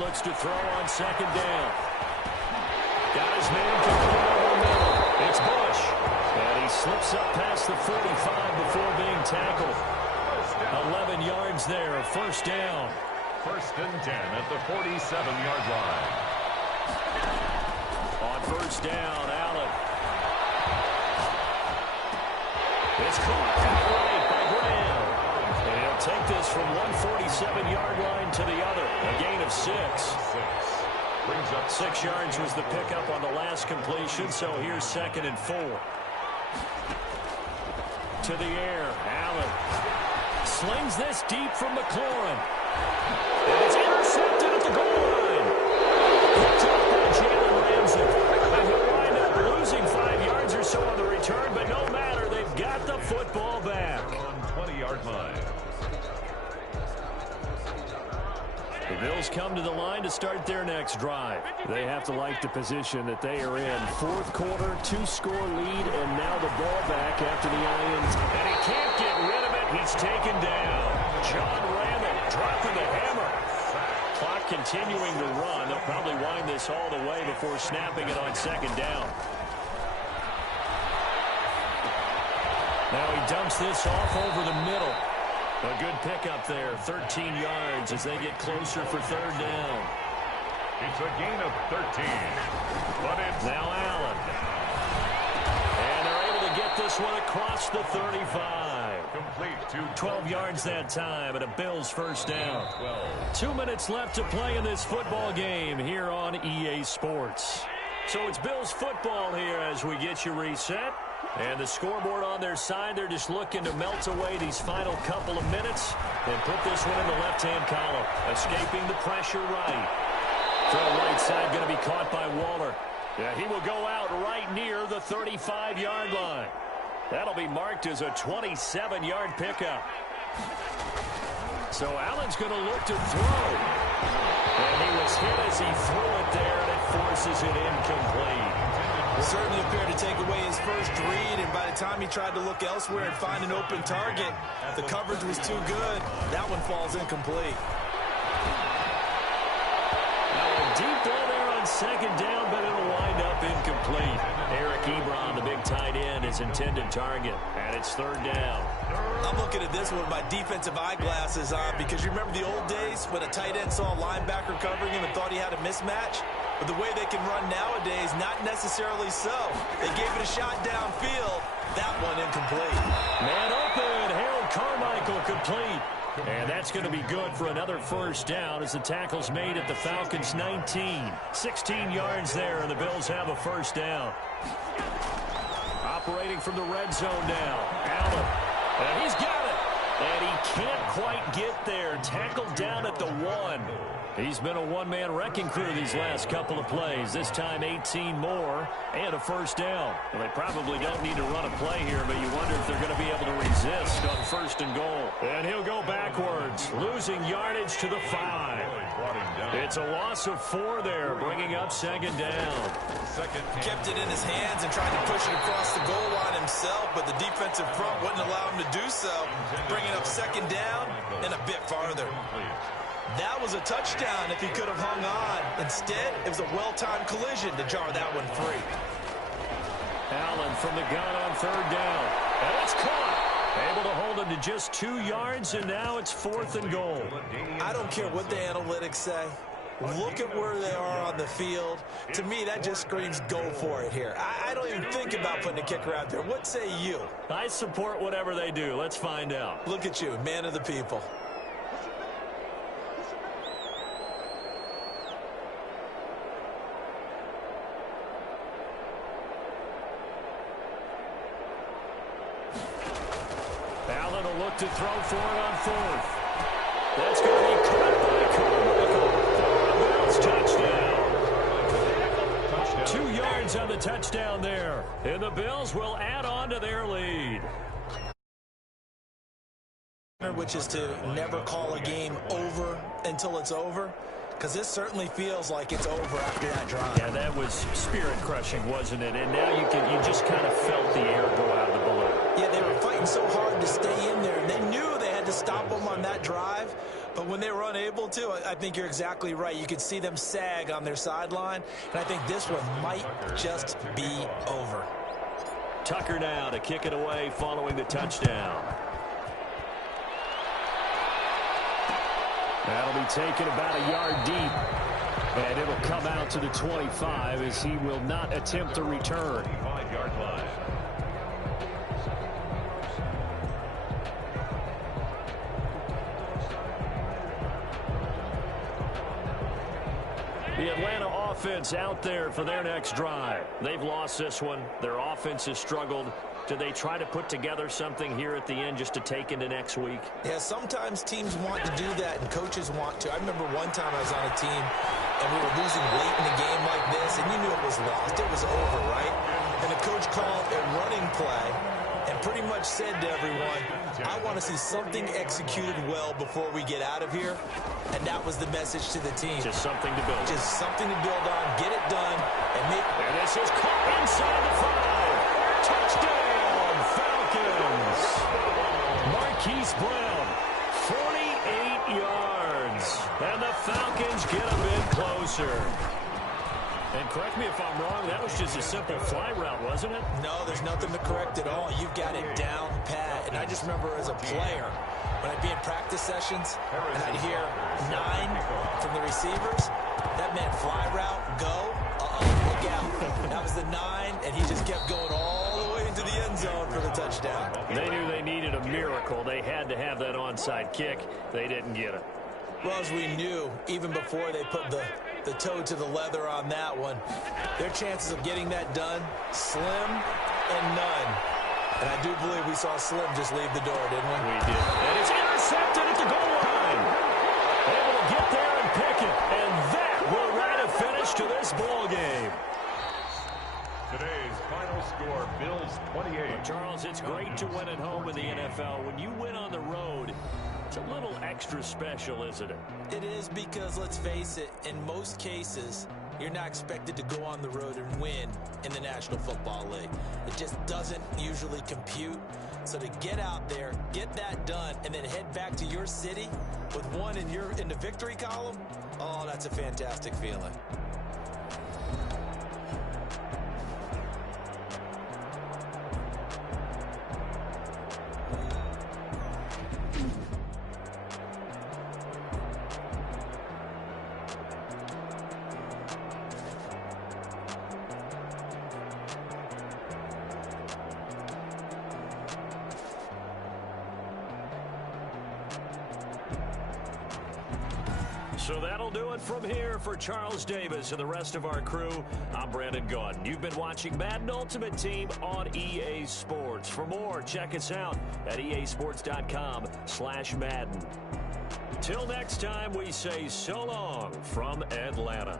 looks to throw on second down. Got his man complete over the middle. It's Bush. And he slips up past the 45 before being tackled. 11 yards there, first down. First and 10 at the 47-yard line. On first down, Allen. It's caught outright by Graham. And he'll take this from one 47-yard line to the other. A gain of 6. Brings up 6 yards was the pickup on the last completion, so here's second and 4. To the air, Allen slings this deep from McLaurin. And it's intercepted at the goal line. Picked up by Jalen Ramsey. And he'll wind up losing 5 yards or so on the return, but no matter, they've got the football back. On 20-yard line. The Bills come to the line to start their next drive. They have to like the position that they are in. Fourth quarter, 2-score lead, and now the ball back after the INT. And he can't get rid of it. He's taken down. John Randall dropping the hammer. Clock continuing to run. They'll probably wind this all the way before snapping it on second down. Now he dumps this off over the middle. A good pickup there, 13 yards as they get closer for third down. It's a gain of 13. But it's now Allen. And they're able to get this one across the 35. Complete to 12 yards that time, and a Bills first down. 2 minutes left to play in this football game here on EA Sports. So it's Bills football here as we get you reset. And the scoreboard on their side, they're just looking to melt away these final couple of minutes and put this one in the left-hand column. Escaping the pressure right. Throw right side going to be caught by Waller. Yeah, he will go out right near the 35-yard line. That'll be marked as a 27-yard pickup. So Allen's going to look to throw. And he was hit as he threw it there, and it forces it incomplete. Certainly appeared to take away his first read, and by the time he tried to look elsewhere and find an open target, the coverage was too good. That one falls incomplete. Now a deep ball there on second down, but it'll wind up incomplete. Eric Ebron, the big tight end, is intended target, and it's third down. I'm looking at this one with my defensive eyeglasses on because you remember the old days when a tight end saw a linebacker covering him and thought he had a mismatch? But the way they can run nowadays, not necessarily so. They gave it a shot downfield. That one incomplete. Man open. Harold Carmichael complete. And that's going to be good for another first down as the tackle's made at the Falcons' 19. 16 yards there, and the Bills have a first down. Operating from the red zone now. Allen. And he's got it. And he can't quite get there. Tackled down at the 1. He's been a one-man wrecking crew these last couple of plays. This time 18 more and a first down. Well, they probably don't need to run a play here, but you wonder if they're going to be able to resist on first and goal. And he'll go backwards, losing yardage to the 5. It's a loss of 4 there, bringing up second down. Kept it in his hands and tried to push it across the goal line himself, but the defensive front wouldn't allow him to do so, bringing up second down and a bit farther. That was a touchdown if he could have hung on. Instead, it was a well-timed collision to jar that one free. Allen from the gun on third down. And it's caught. Able to hold him to just 2 yards, and now it's fourth and goal. I don't care what the analytics say. Look at where they are on the field. To me, that just screams go for it here. I don't even think about putting a kicker out there. What say you? I support whatever they do. Let's find out. Look at you, man of the people. Allen will look to throw for it on fourth. That's going to be caught by Carmichael for a Bills touchdown. 2 yards on the touchdown there. And the Bills will add on to their lead. Which is to never call a game over until it's over. Because this certainly feels like it's over after that drive. Yeah, that was spirit-crushing, wasn't it? And now you just kind of felt the air go out of the balloon. Yeah, they were fighting so hard to stay in there. They knew they had to stop them on that drive. But when they were unable to, I think you're exactly right. You could see them sag on their sideline, and I think this one might just be over. Tucker now to kick it away following the touchdown. That'll be taken about a yard deep. And it'll come out to the 25 as he will not attempt to return. 5-yard line. The Atlanta offense out there for their next drive. They've lost this one. Their offense has struggled. Do they try to put together something here at the end just to take into next week? Yeah, sometimes teams want to do that and coaches want to. I remember one time I was on a team and we were losing late in a game like this, and you knew it was lost. It was over, right? And the coach called a running play and pretty much said to everyone, I want to see something executed well before we get out of here. And that was the message to the team. Just something to build. Just something to build on, get it done, and make... And this is caught inside the 5. Touchdown, Falcons. Marquise Brown, 48 yards. And the Falcons get a bit closer. And correct me if I'm wrong, that was just a simple fly route, wasn't it? No, there's nothing to correct at all. You've got it down pat. And I just remember as a player, when I'd be in practice sessions, and I'd hear 9 from the receivers, that meant fly route, go, look out. That was the 9, and he just kept going all the way into the end zone for the touchdown. They knew they needed a miracle. They had to have that onside kick. They didn't get it. Well, as we knew, even before they put the toe to the leather on that one, their chances of getting that done, slim and none. And I do believe we saw Slim just leave the door, didn't we? We did. And it's intercepted at the goal line. Able to get there and pick it. And that will write a finish to this ball game. Today's final score, Bills 28. Well, Charles, it's great to win at home in the NFL. When you win on the road, it's a little extra special, isn't it? It is, because, let's face it, in most cases, you're not expected to go on the road and win in the National Football League. It just doesn't usually compute. So to get out there, get that done, and then head back to your city with one in the victory column, oh, that's a fantastic feeling. So that'll do it from here for Charles Davis and the rest of our crew. I'm Brandon Gaudin. You've been watching Madden Ultimate Team on EA Sports. For more, check us out at easports.com/Madden. Till next time, we say so long from Atlanta.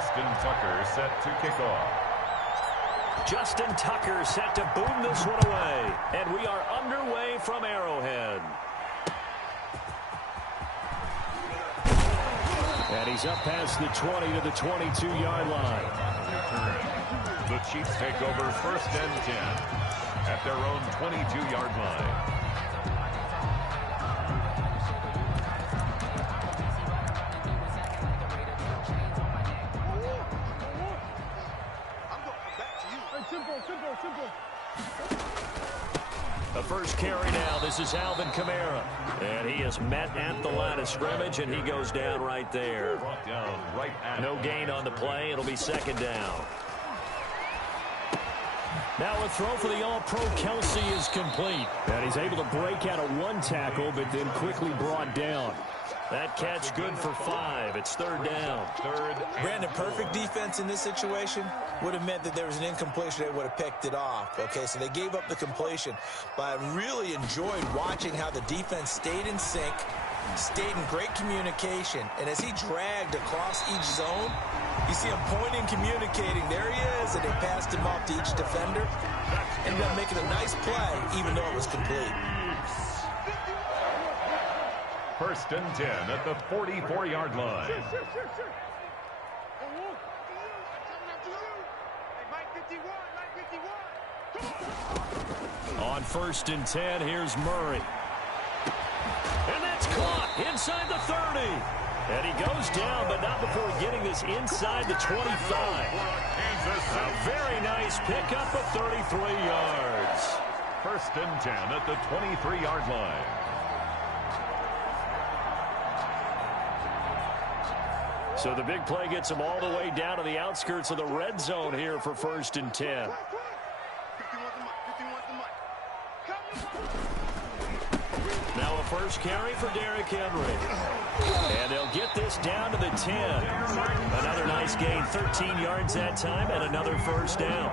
Justin Tucker set to kick off. Justin Tucker set to boom this one away. And we are underway from Arrowhead. And he's up past the 20 to the 22-yard line. The Chiefs take over 1st and 10 at their own 22-yard line. The first carry now. This is Alvin Kamara. And he is met at the line of scrimmage, and he goes down right there. No gain on the play. It'll be 2nd down. Now a throw for the All-Pro Kelsey is complete. And he's able to break out of 1 tackle, but then quickly brought down. That catch good for 5. It's 3rd down. Brandon, perfect defense in this situation would have meant that there was an incompletion. They would have picked it off. Okay, so they gave up the completion. But I really enjoyed watching how the defense stayed in sync, stayed in great communication. And as he dragged across each zone, you see him pointing, communicating. There he is, and they passed him off to each defender. Ended up making a nice play, even though it was complete. 1st and 10 at the 44-yard line. On 1st and 10, here's Murray. And that's caught inside the 30. And he goes down, but not before getting this inside the 25. A very nice pickup of 33 yards. 1st and 10 at the 23-yard line. So the big play gets him all the way down to the outskirts of the red zone here for 1st and 10. Now a first carry for Derrick Henry. And they'll get this down to the 10. Another nice gain, 13 yards that time, and another 1st down.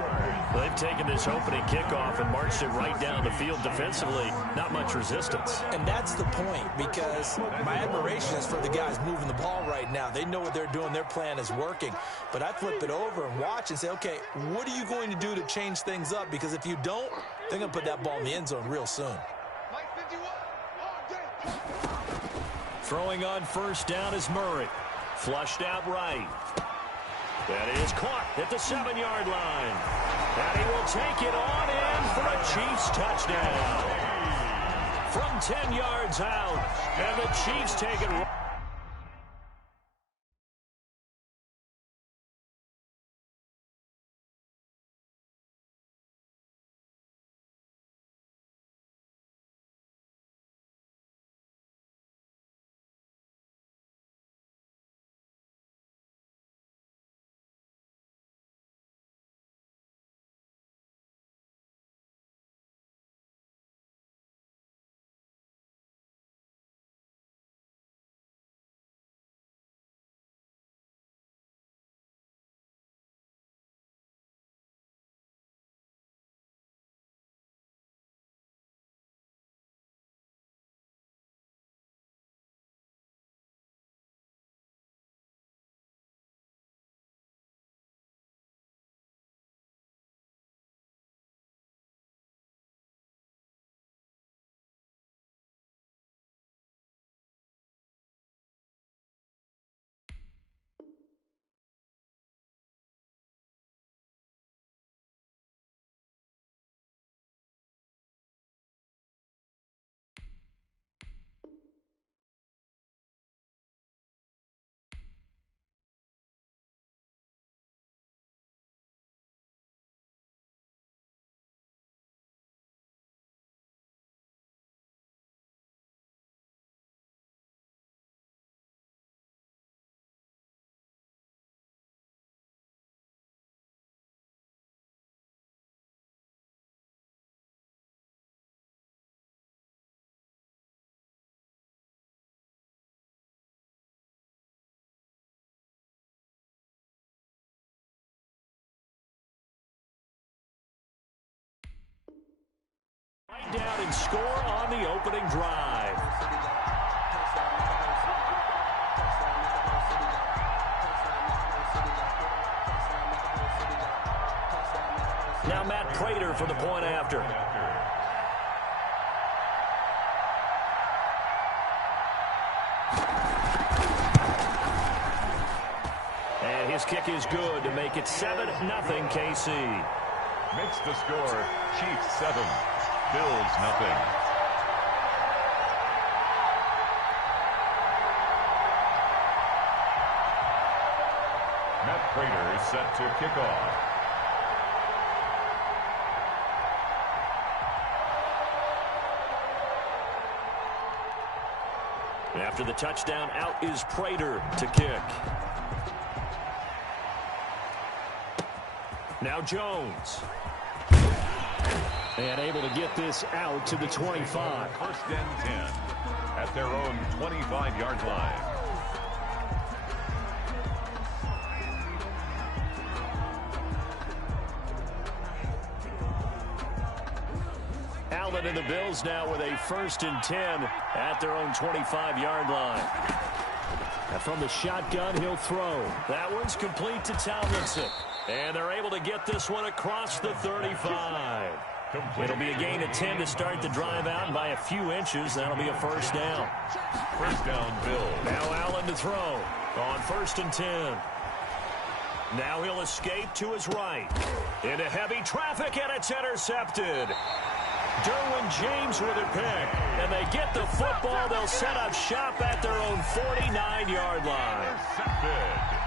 They've taken this opening kickoff and marched it right down the field defensively. Not much resistance. And that's the point, because my admiration is for the guys moving the ball right now. They know what they're doing. Their plan is working. But I flip it over and watch and say, okay, what are you going to do to change things up? Because if you don't, they're going to put that ball in the end zone real soon. Throwing on 1st down is Murray. Flushed out right. That is caught at the 7-yard line. And he will take it on in for a Chiefs touchdown. From 10 yards out. And the Chiefs take it. Right down and score on the opening drive. Now Matt Prater for the point after. And his kick is good to make it 7-0 KC. Makes the score Chiefs 7, Bills nothing. Matt Prater is set to kick off. After the touchdown, out is Prater to kick. Now Jones. And able to get this out to the 25. First and 10 at their own 25-yard line. Allen and the Bills now with a 1st and 10 at their own 25-yard line. And from the shotgun, he'll throw. That one's complete to Tomlinson. And they're able to get this one across the 35. It'll be a gain of 10 to start the drive out, and by a few inches, that'll be a 1st down. 1st down, Bills. Now Allen to throw on 1st and 10. Now he'll escape to his right. Into heavy traffic, and it's intercepted. Derwin James with a pick, and they get the football. They'll set up shop at their own 49-yard line.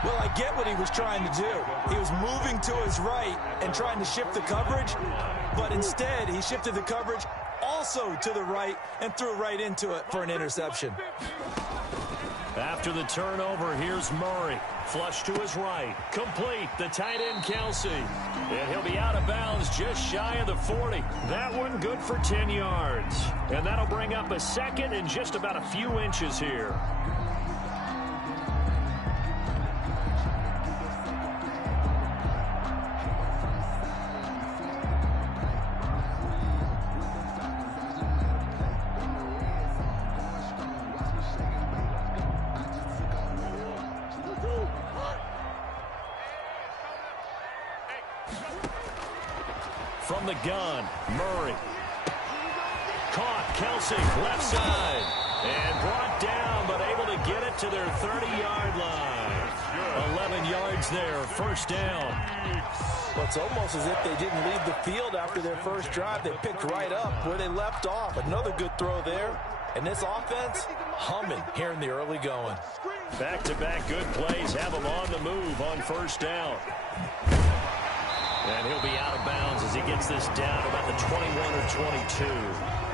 Well, I get what he was trying to do. He was moving to his right and trying to shift the coverage, but instead he shifted the coverage also to the right and threw right into it for an interception. After the turnover, here's Murray. Flush to his right. Complete. The tight end, Kelsey. And he'll be out of bounds just shy of the 40. That one good for 10 yards. And that'll bring up a 2nd and just about a few inches here. From the gun, Murray. Caught, Kelsey, left side. And brought down, but able to get it to their 30-yard line. 11 yards there, 1st down. Well, it's almost as if they didn't leave the field after their first drive. They picked right up where they left off. Another good throw there. And this offense, humming here in the early going. Back-to-back good plays have them on the move on 1st down. And he'll be out of bounds as he gets this down about the 21 or 22.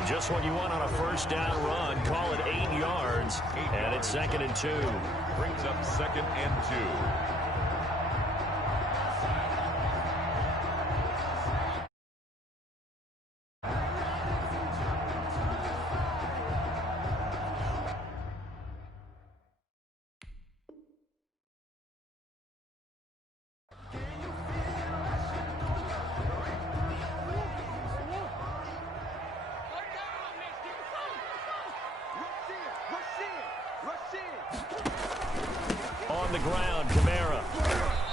Just what you want on a 1st down run. Call it 8 yards. And it's 2nd and 2. Brings up 2nd and 2. On the ground, Kamara.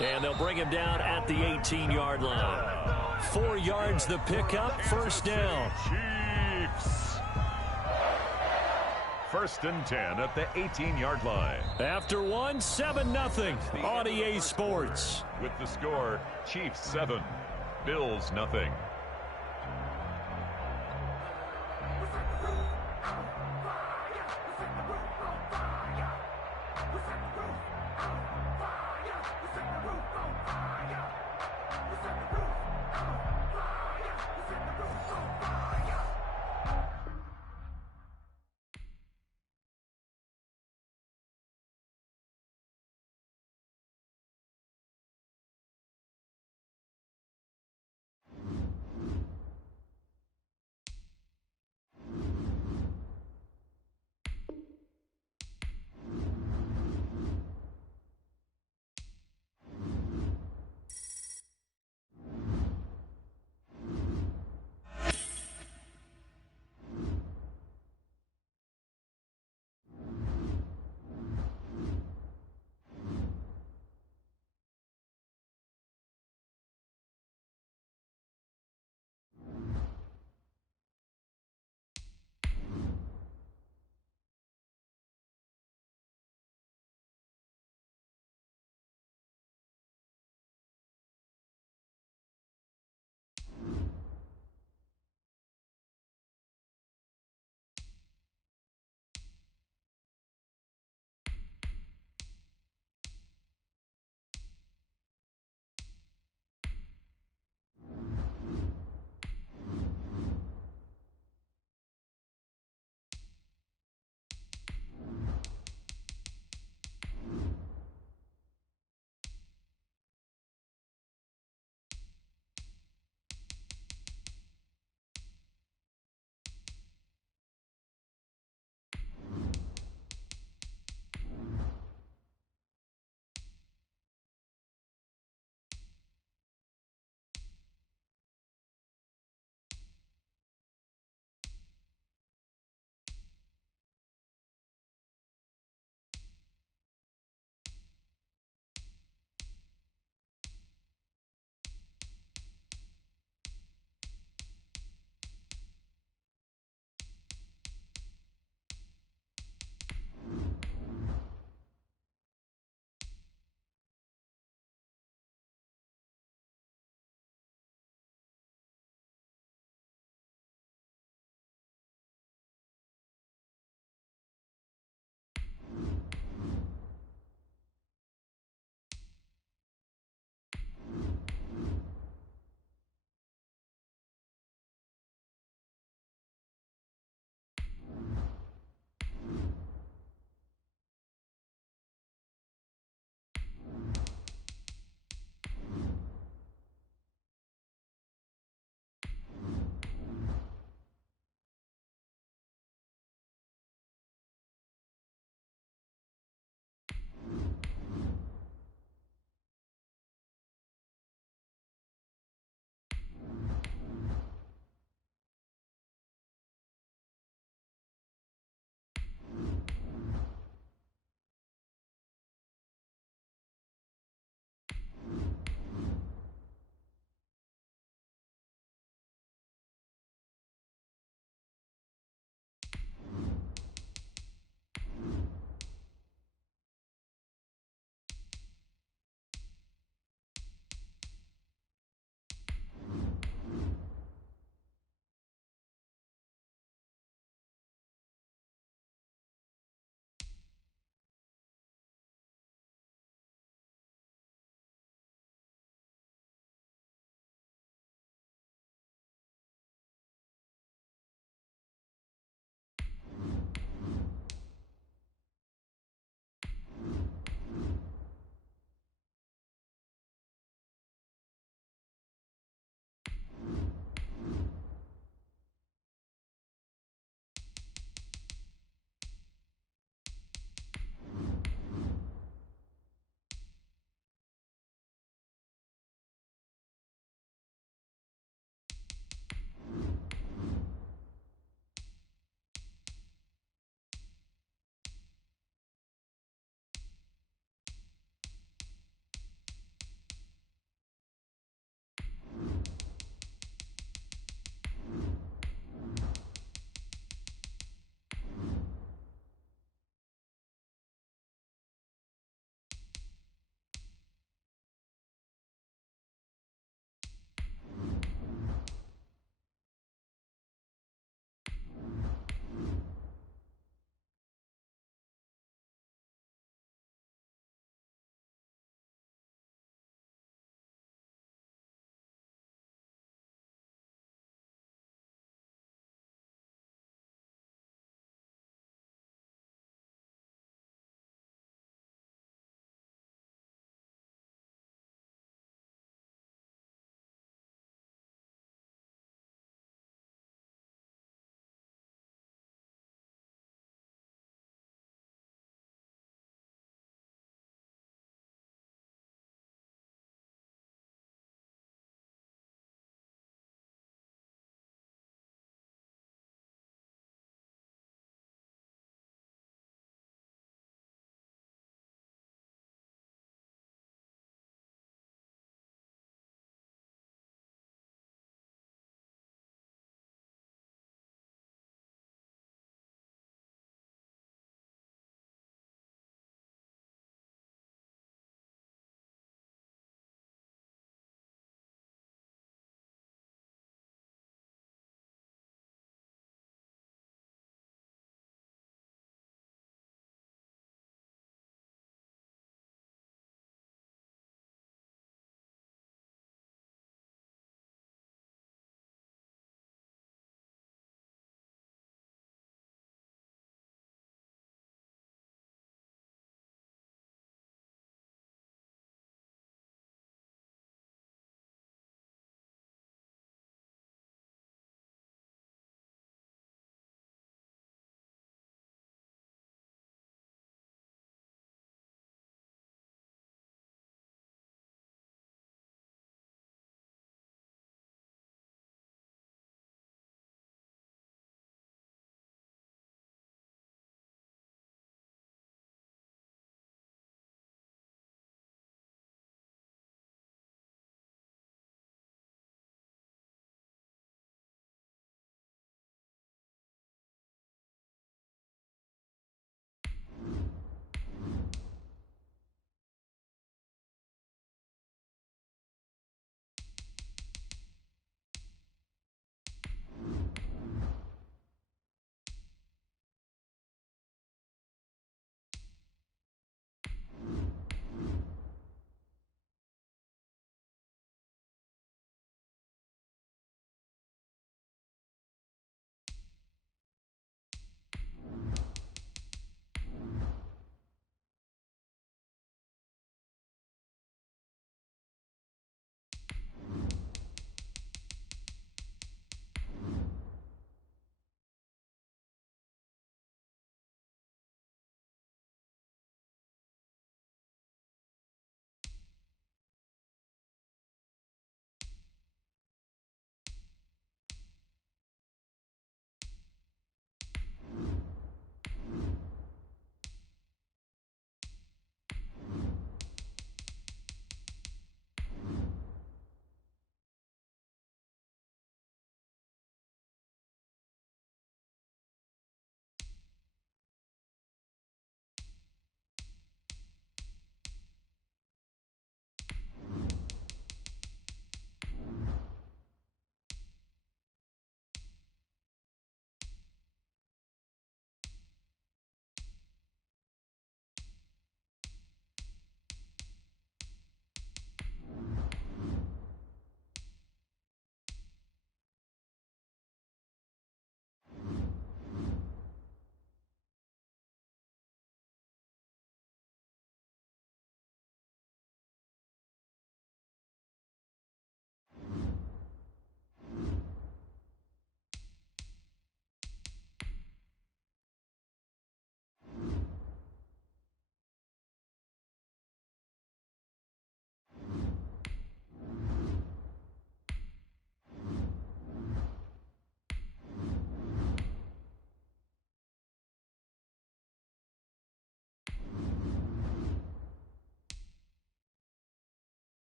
And they'll bring him down at the 18-yard line. 4 yards the pickup, 1st down. Chiefs. 1st and 10 at the 18-yard line. After one, 7-0 on EA Sports. With the score, Chiefs 7, Bills nothing.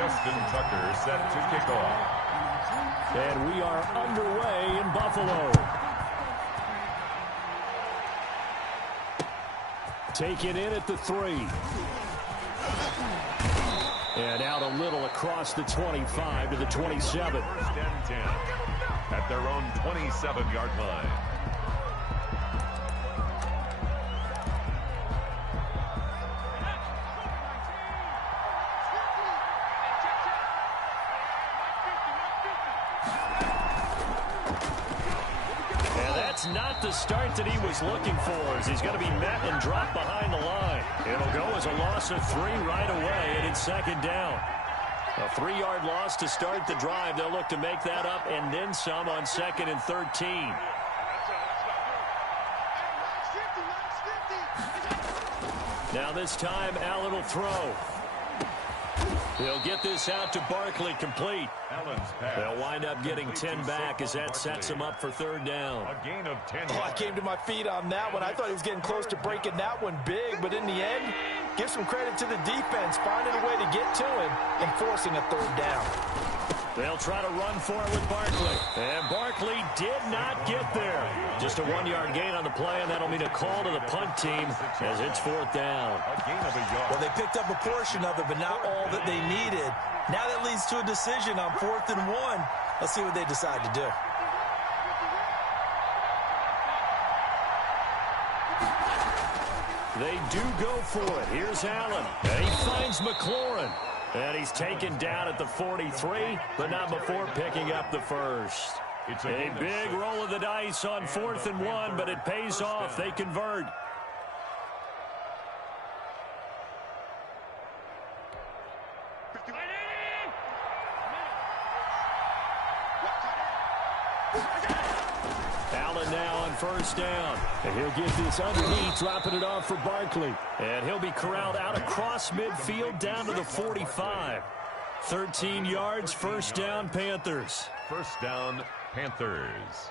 Justin Tucker set to kick off. And we are underway in Buffalo. Taken in at the 3. And out a little across the 25 to the 27. First and 10 at their own 27-yard line. Not the start that he was looking for, as he's going to be met and dropped behind the line. It'll go as a loss of 3 right away, and it's second down. A 3-yard loss to start the drive. They'll look to make that up and then some on 2nd and 13. Now this time, Allen will throw. He'll get this out to Barkley, complete. They'll wind up getting 10 back as that sets him up for 3rd down. A gain of 10. Oh, I came to my feet on that one. I thought he was getting close to breaking that one big, but in the end, give some credit to the defense, finding a way to get to him and forcing a 3rd down. They'll try to run for it with Barkley. And Barkley did not get there. Just a 1-yard gain on the play, and that'll mean a call to the punt team as it's 4th down. A gain of a yard. Well, they picked up a portion of it, but not all that they needed. Now that leads to a decision on 4th and 1. Let's see what they decide to do. They do go for it. Here's Allen. And he finds McLaurin. And he's taken down at the 43, but not before picking up the first. It's a big roll of the dice on 4th and 1, but it pays off. They convert. Allen now on 1st down. And he'll get this underneath, dropping it off for Barkley. And he'll be corralled out across midfield down to the 45. 13 yards, 1st down, Panthers. 1st down, Panthers.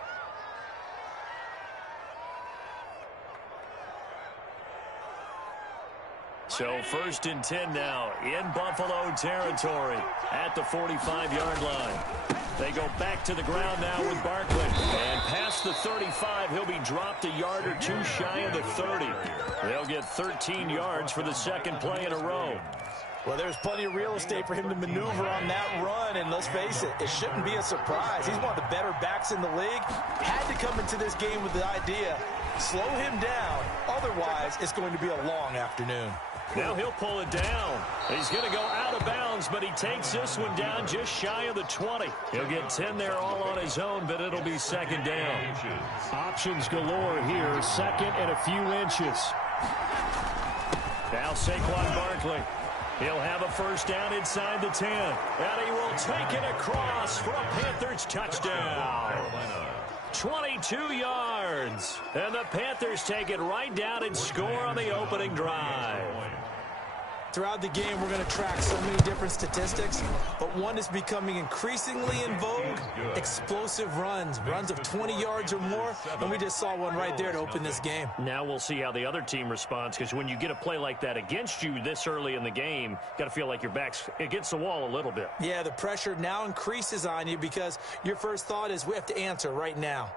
So 1st and 10 now in Buffalo territory at the 45-yard line. They go back to the ground now with Barkley. And past the 35, he'll be dropped a yard or 2 shy of the 30. They'll get 13 yards for the 2nd play in a row. Well, there's plenty of real estate for him to maneuver on that run, and let's face it, it shouldn't be a surprise. He's one of the better backs in the league. Had to come into this game with the idea, slow him down, otherwise it's going to be a long afternoon. Now he'll pull it down. He's going to go out of bounds, but he takes this one down just shy of the 20. He'll get 10 there all on his own, but it'll be 2nd down. Options galore here, 2nd and a few inches. Now Saquon Barkley. He'll have a 1st down inside the 10. And he will take it across for a Panthers touchdown. 22 yards. And the Panthers take it right down and score on the opening drive. Throughout the game, we're going to track so many different statistics, but one is becoming increasingly in vogue: explosive runs of 20 yards or more, and we just saw one right there to open this game. Now we'll see how the other team responds, because when you get a play like that against you this early in the game, got to feel like your back's against the wall a little bit. Yeah, the pressure now increases on you because your first thought is we have to answer right now.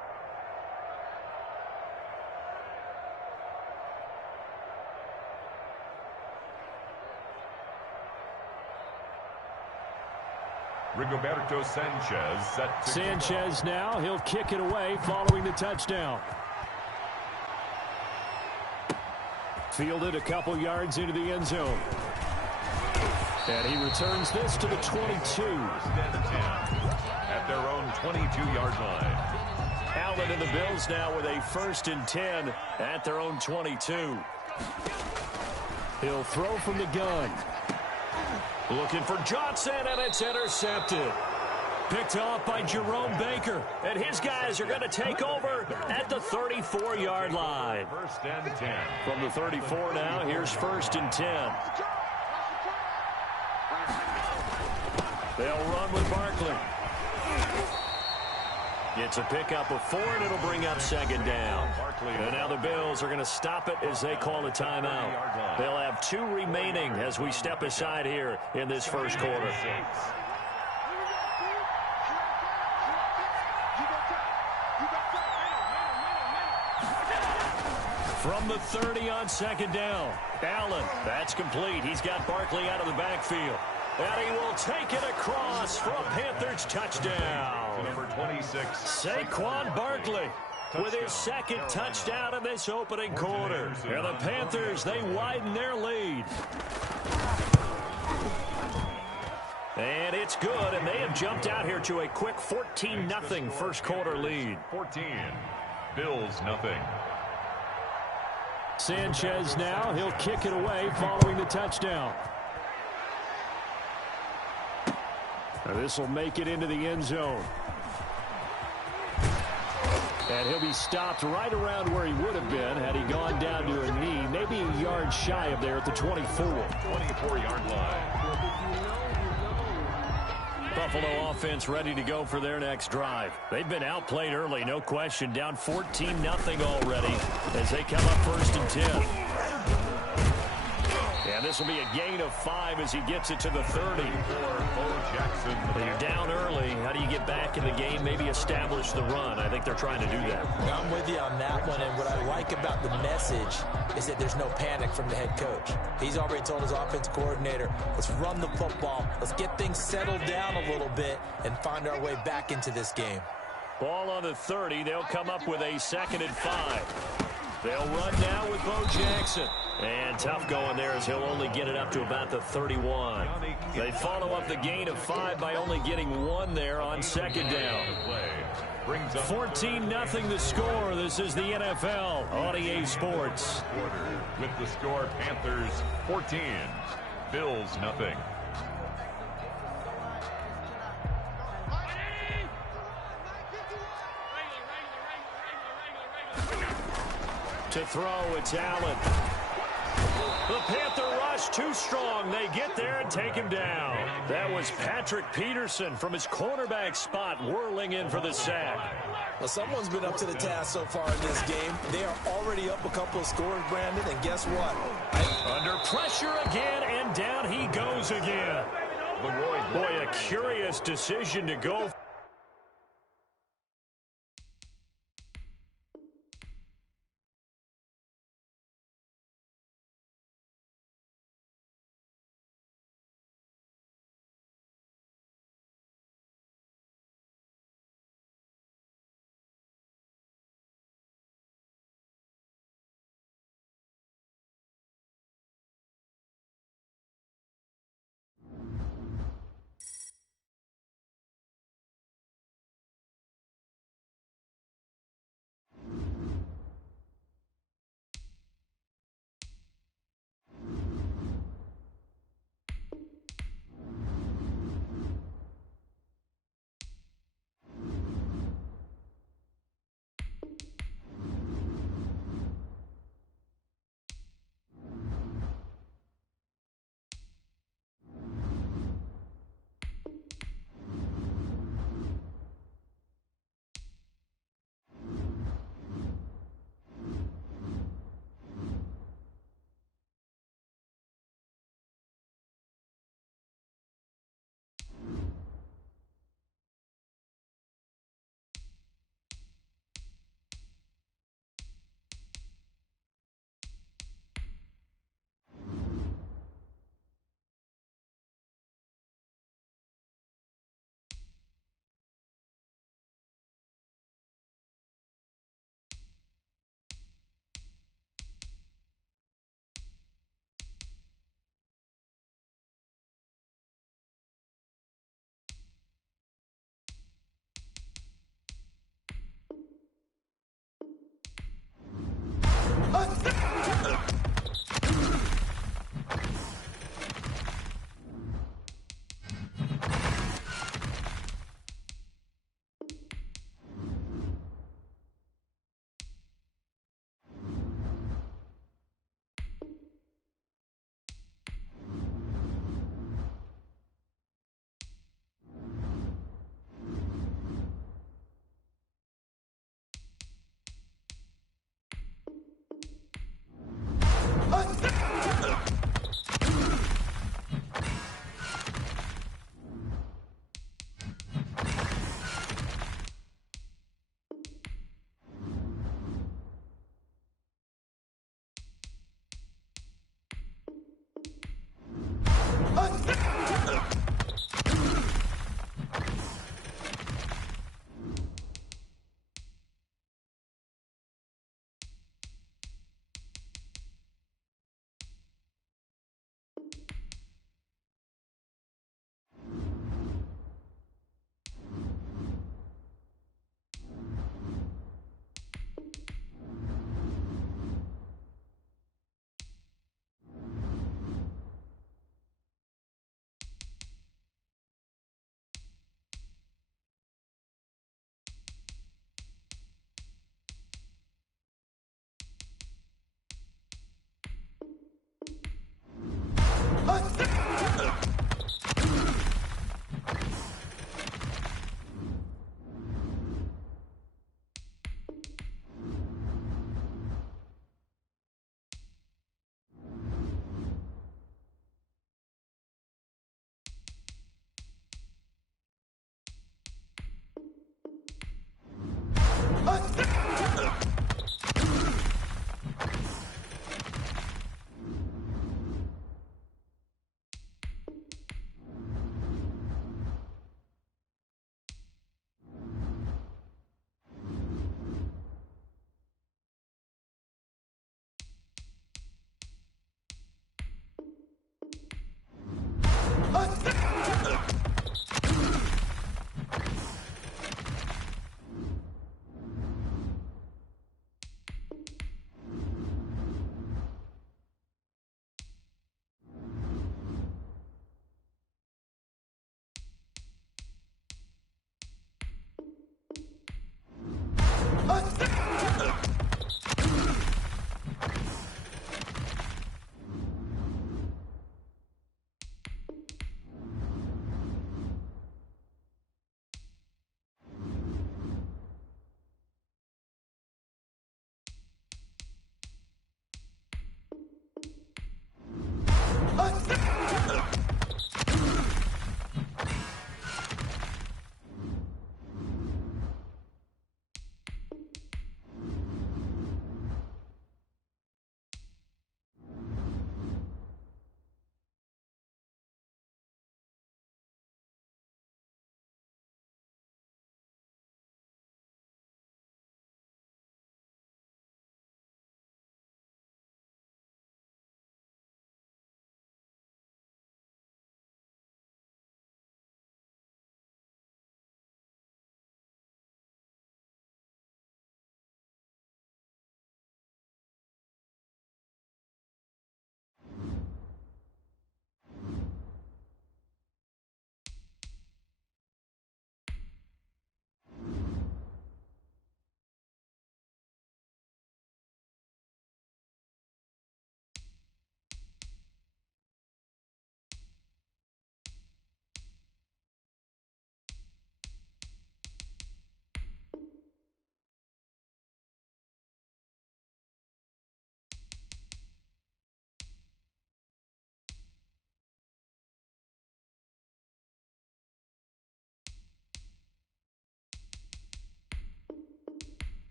Rigoberto Sanchez set to Sanchez now, he'll kick it away following the touchdown. Fielded a couple yards into the end zone. And he returns this to the 22. At their own 22-yard line. Allen and the Bills now with a 1st and 10 at their own 22. He'll throw from the gun. Looking for Johnson, and it's intercepted. Picked off by Jerome Baker. And his guys are going to take over at the 34-yard line. 1st and 10. From the 34 now, here's 1st and 10. They'll run with Barkley. It's a pickup of 4, and it'll bring up second down. And now the Bills are going to stop it as they call a timeout. They'll have 2 remaining as we step aside here in this first quarter. From the 30 on second down. Allen, that's complete. He's got Barkley out of the backfield. And he will take it across for a Panthers touchdown. Number 26. Saquon Barkley with his second touchdown in this opening quarter. And the Panthers, they widen their lead. And it's good, and they have jumped out here to a quick 14-0 first quarter lead. 14. Bills nothing. Sanchez now, he'll kick it away following the touchdown. Now this will make it into the end zone. And he'll be stopped right around where he would have been had he gone down to a knee, maybe a yard shy of there at the 24. 24-yard line. Buffalo offense ready to go for their next drive. They've been outplayed early, no question. Down 14-0 already as they come up 1st and 10. And this will be a gain of 5 as he gets it to the 30. You're down early. How do you get back in the game? Maybe establish the run. I think they're trying to do that. I'm with you on that one, and what I like about the message is that there's no panic from the head coach. He's already told his offense coordinator, let's run the football, let's get things settled down a little bit and find our way back into this game. Ball on the 30. They'll come up with a 2nd and 5. They'll run now with Bo Jackson. And tough going there as he'll only get it up to about the 31. They follow up the gain of 5 by only getting 1 there on 2nd down. 14-0 the score. This is the NFL on EA Sports. With the score, Panthers 14, Bills nothing. To throw, it's Allen. The Panther rush too strong. They get there and take him down. That was Patrick Peterson from his cornerback spot whirling in for the sack. Well, someone's been up to the task so far in this game. They are already up a couple of scores, Brandon, and guess what? Under pressure again, and down he goes again. Boy, a curious decision to go.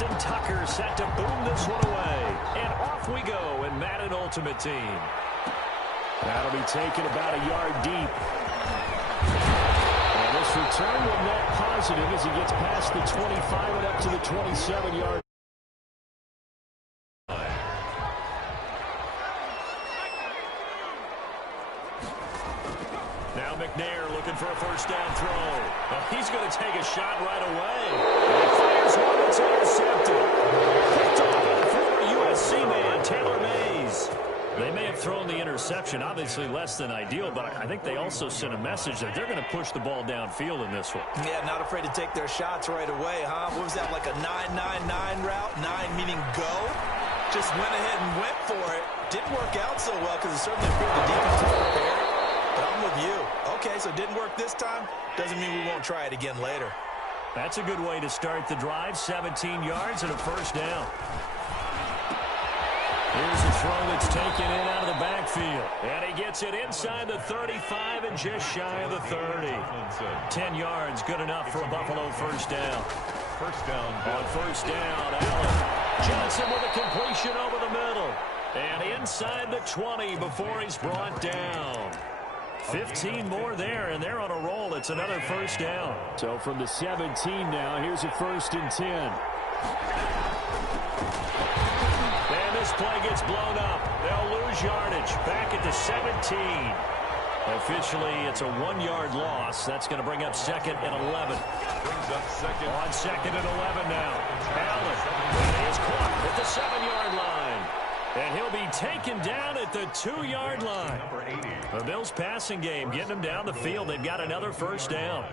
Justin Tucker set to boom this one away. And off we go in Madden Ultimate Team. That'll be taken about a yard deep. And this return will net positive as he gets past the 25 and up to the 27-yard. Now McNair looking for a first down throw. Well, he's going to take a shot right away. And he fires one that's intercepted. Picked off by the former USC man, Taylor Mays. They may have thrown the interception, obviously less than ideal, but I think they also sent a message that they're going to push the ball downfield in this one. Yeah, not afraid to take their shots right away, huh? What was that, like a 9-9-9 route? 9 meaning go? Just went ahead and went for it. Didn't work out so well because it certainly appeared the defense was prepared. But I'm with you. Okay, so it didn't work this time. Doesn't mean we won't try it again later. That's a good way to start the drive. 17 yards and a first down. Here's a throw that's taken in out of the backfield. And he gets it inside the 35 and just shy of the 30. 10 yards, good enough for a Buffalo first down. First down. On first down, Allen. Johnson with a completion over the middle. And inside the 20 before he's brought down. 15 more there, and they're on a roll. It's another first down. So from the 17 now, here's a first and 10. And this play gets blown up. They'll lose yardage. Back at the 17. Officially, it's a 1-yard loss. That's going to bring up second and 11. Brings up second. On second and 11 now. Allen. And he is caught at the 7-yard line. And he'll be taken down at the 2-yard line. Number 80. The Bills passing game getting them down the field. They've got another first down.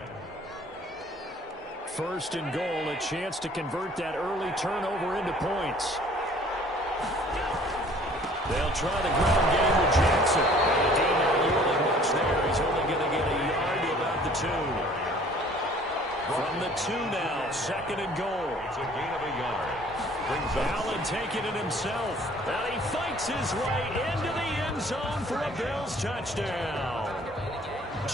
First and goal, a chance to convert that early turnover into points. They'll try the ground game with Jackson. And the D not really much there. He's only going to get a yard to about the 2. From the 2 now, second and goal. It's a gain of a yard. Allen taking it himself. And he fights his way into the end zone for a Bills touchdown.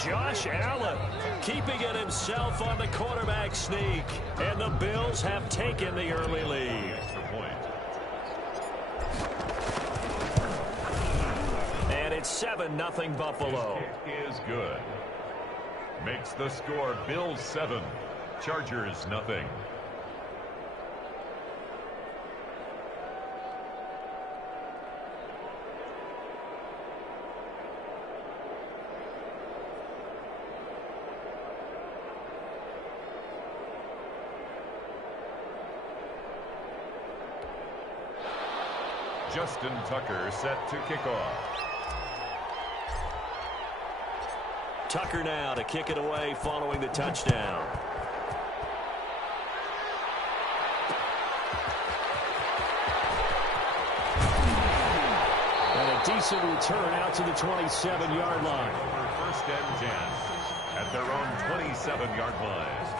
Josh Allen keeping it himself on the quarterback sneak. And the Bills have taken the early lead. And it's 7-0 Buffalo. It is good. Makes the score Bills 7, Chargers nothing. Justin Tucker set to kick off. Tucker now to kick it away following the touchdown. And a decent return out to the 27-yard line. First and 10 at their own 27-yard line.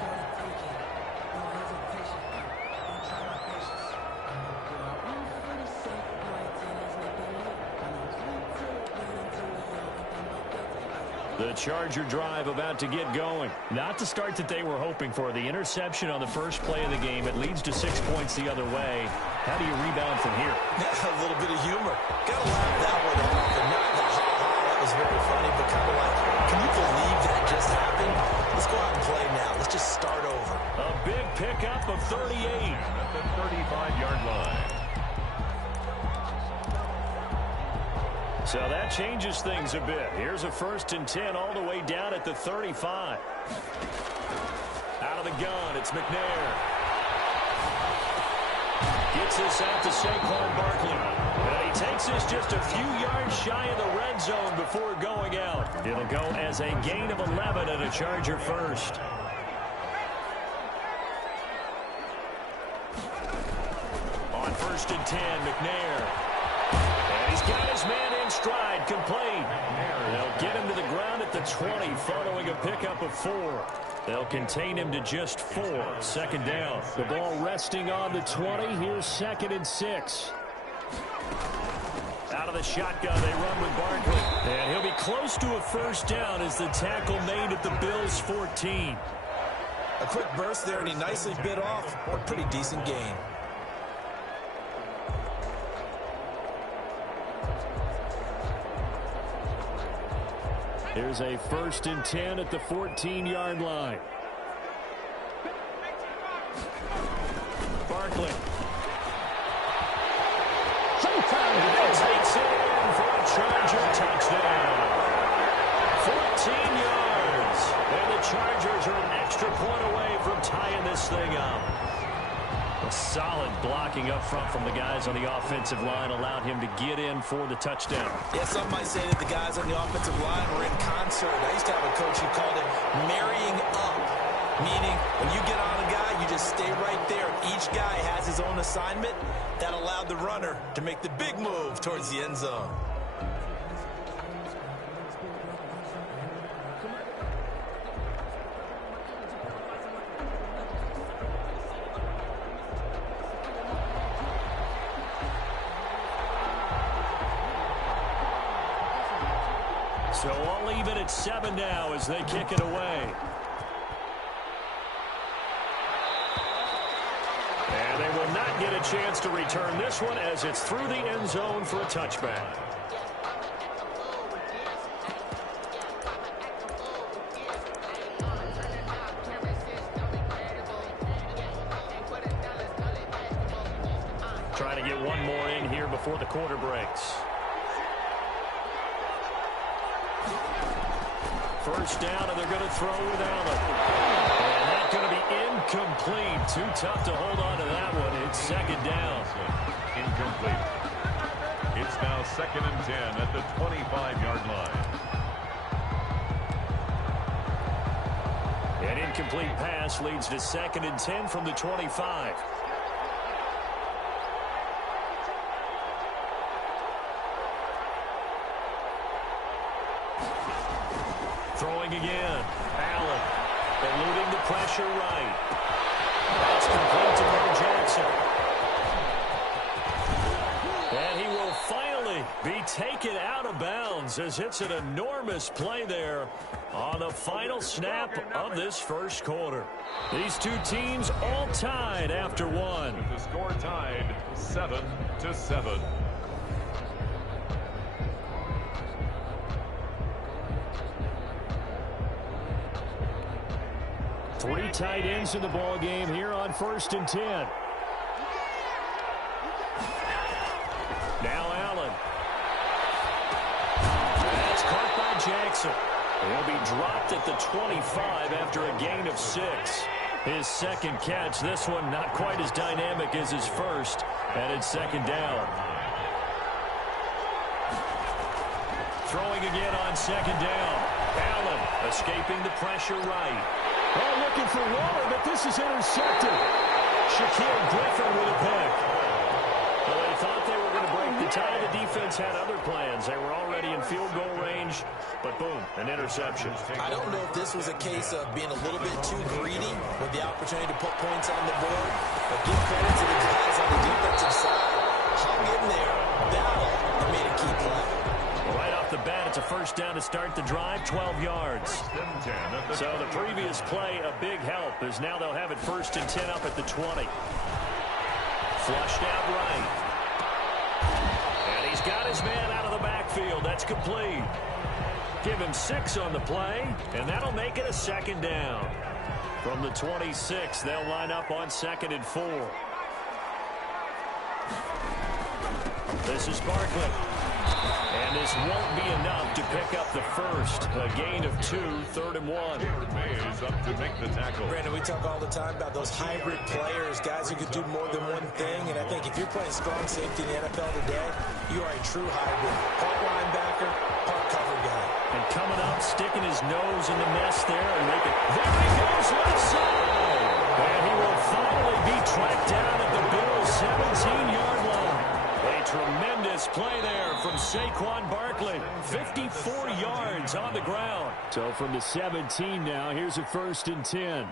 The Charger drive about to get going. Not the start that they were hoping for. The interception on the first play of the game. It leads to 6 points the other way. How do you rebound from here? Yeah, a little bit of humor. Got to laugh that one off. And not the ha-ha. That was very funny, but kind of like, can you believe that just happened? Let's go out and play now. Let's just start over. A big pickup of 38. At the 35-yard line. So that changes things a bit. Here's a first and 10 all the way down at the 35. Out of the gun, it's McNair. Gets this out to Saquon Barkley. And he takes this just a few yards shy of the red zone before going out. It'll go as a gain of 11 and a Charger first. On first and 10, McNair. And he's got his man in stride, complete. They'll get him to the ground at the 20 following a pickup of 4. They'll contain him to just 4. Second down. The ball resting on the 20. Here's second and 6. Out of the shotgun, they run with Barkley. And he'll be close to a first down as the tackle made at the Bills' 14. A quick burst there, and he nicely bit off. A pretty decent gain. Here's a 1st and 10 at the 14-yard line. Barkley. And takes it in for a Charger touchdown. 14 yards. And the Chargers are an extra point away from tying this thing up. A solid blocking up front from the guys on the offensive line allowed him to get in for the touchdown. Yeah, some might say that the guys on the offensive line were in concert. I used to have a coach who called it marrying up, meaning when you get on a guy, you just stay right there. Each guy has his own assignment. That allowed the runner to make the big move towards the end zone. So all even at 7 now as they kick it away. And they will not get a chance to return this one as it's through the end zone for a touchback. Trying to get one more in here before the quarter breaks. First down, and they're going to throw with Allen. And that's going to be incomplete. Too tough to hold on to that one. It's 2nd down. Incomplete. It's now 2nd and 10 at the 25-yard line. An incomplete pass leads to 2nd and 10 from the 25. Throwing again. Allen eluding the pressure right. That's complete to Bo Jackson. And he will finally be taken out of bounds as it's an enormous play there on the final snap of this first quarter. These two teams all tied after one. With the score tied 7-7. Three tight ends in the ball game here on 1st and 10. Now Allen. That's caught by Jackson. He'll be dropped at the 25 after a gain of 6. His 2nd catch. This one not quite as dynamic as his first. And it's 2nd down. Throwing again on 2nd down. Allen escaping the pressure right. Oh, looking for Waller, but this is intercepted. Shaquille Griffin with a pick. Well, they thought they were going to break the tie. The defense had other plans. They were already in field goal range, but boom, an interception. I don't know if this was a case of being a little bit too greedy with the opportunity to put points on the board, but give credit to the guys on the defensive side. Hung in there, battled, and made a key play. Right off the bat, it's a 1st down to start the drive, 12 yards. So the previous play, a big help, as now they'll have it 1st and 10 up at the 20. Flushed out right. And he's got his man out of the backfield. That's complete. Give him 6 on the play, and that'll make it a 2nd down. From the 26, they'll line up on 2nd and 4. This is Barkley. And this won't be enough to pick up the first. A gain of 2, 3rd and 1. May is up to make the tackle. Brandon, we talk all the time about those hybrid players, guys who could do more than one thing. And I think if you're playing strong safety in the NFL today, you are a true hybrid. Part linebacker, part cover guy. And coming up, sticking his nose in the mess there and making. There he goes, left side. And he will finally be tracked down at the Bills' 17-yard line. A tremendous play there from Saquon Barkley. 54 yards on the ground. So from the 17 now, here's a 1st and 10.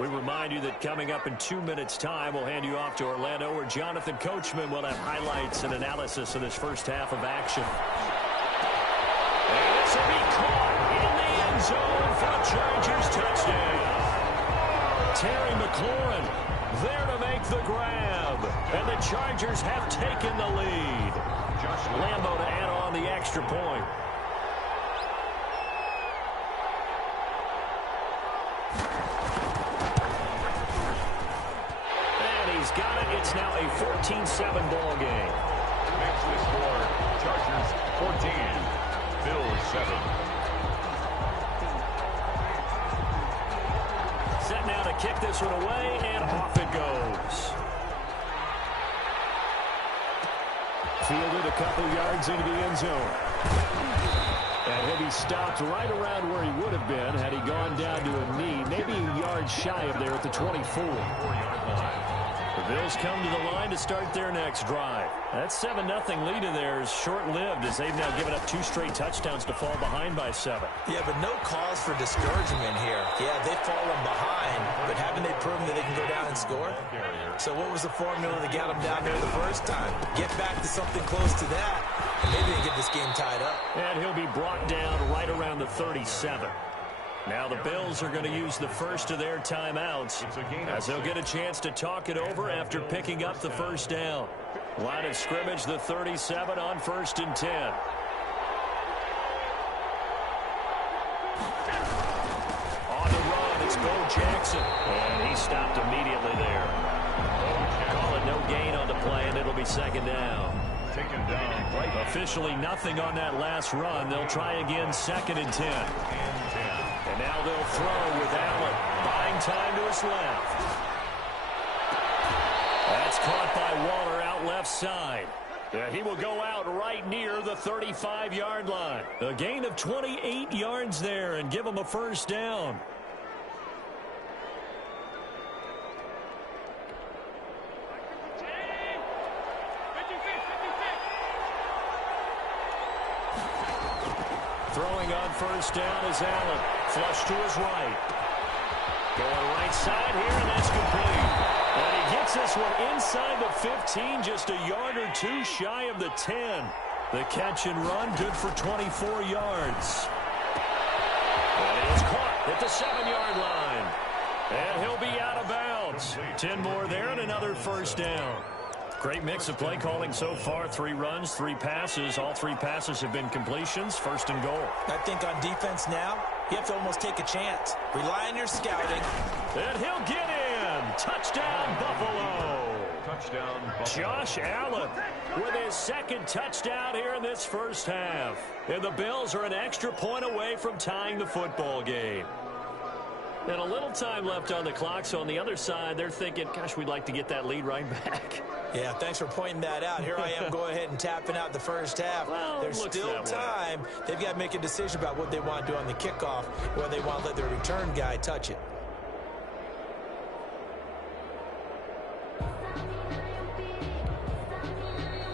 We remind you that coming up in 2 minutes' time, we'll hand you off to Orlando, where Jonathan Coachman will have highlights and analysis of this first half of action. And this will be caught in the end zone for a Chargers touchdown. Terry McLaurin there to make the grab. And the Chargers have taken the lead. Lambo to add on the extra point. And he's got it. It's now a 14-7 ball game. Makes the score Chargers 14, Bills 7. Set now to kick this one away, and off it goes. Fielded a couple yards into the end zone. And he'll be stopped right around where he would have been had he gone down to a knee, maybe a yard shy of there at the 24. The Bills come to the line to start their next drive. That 7-0 lead of theirs short-lived as they've now given up 2 straight touchdowns to fall behind by 7. Yeah, but no cause for discouragement here. Yeah, they've fallen behind, but haven't they proven that they can go down and score? So what was the formula that got them down there the first time? Get back to something close to that, and maybe they get this game tied up. And he'll be brought down right around the 37. Now the Bills are going to use the first of their timeouts as they'll get a chance to talk it over after picking up the first down. Line of scrimmage, the 37 on 1st and 10. On the run, it's Bo Jackson. And he stopped immediately there. Call it no gain on the play, and it'll be 2nd down. Taken down right. Officially nothing on that last run. They'll try again 2nd and 10. And now they'll throw with Allen, buying time to his left. That's caught by Waller out left side. He will go out right near the 35-yard line. A gain of 28 yards there and give him a first down. Throwing on first down is Allen. Flush to his right. Going right side here, and that's complete. And he gets this one inside the 15, just a yard or 2 shy of the 10. The catch and run, good for 24 yards. And it is caught at the 7-yard line. And he'll be out of bounds. 10 more there and another first down. Great mix of play calling so far. 3 runs, 3 passes. All 3 passes have been completions. 1st and goal. I think on defense now, you have to almost take a chance. Rely on your scouting. And he'll get in. Touchdown, Buffalo. Touchdown, Buffalo. Josh Allen with his 2nd touchdown here in this first half. And the Bills are an extra point away from tying the football game. And a little time left on the clock, so on the other side, they're thinking, gosh, we'd like to get that lead right back. Yeah, thanks for pointing that out. Here I am going ahead and tapping out the first half. Well, there's still time. They've got to make a decision about what they want to do on the kickoff, whether they want to let their return guy touch it.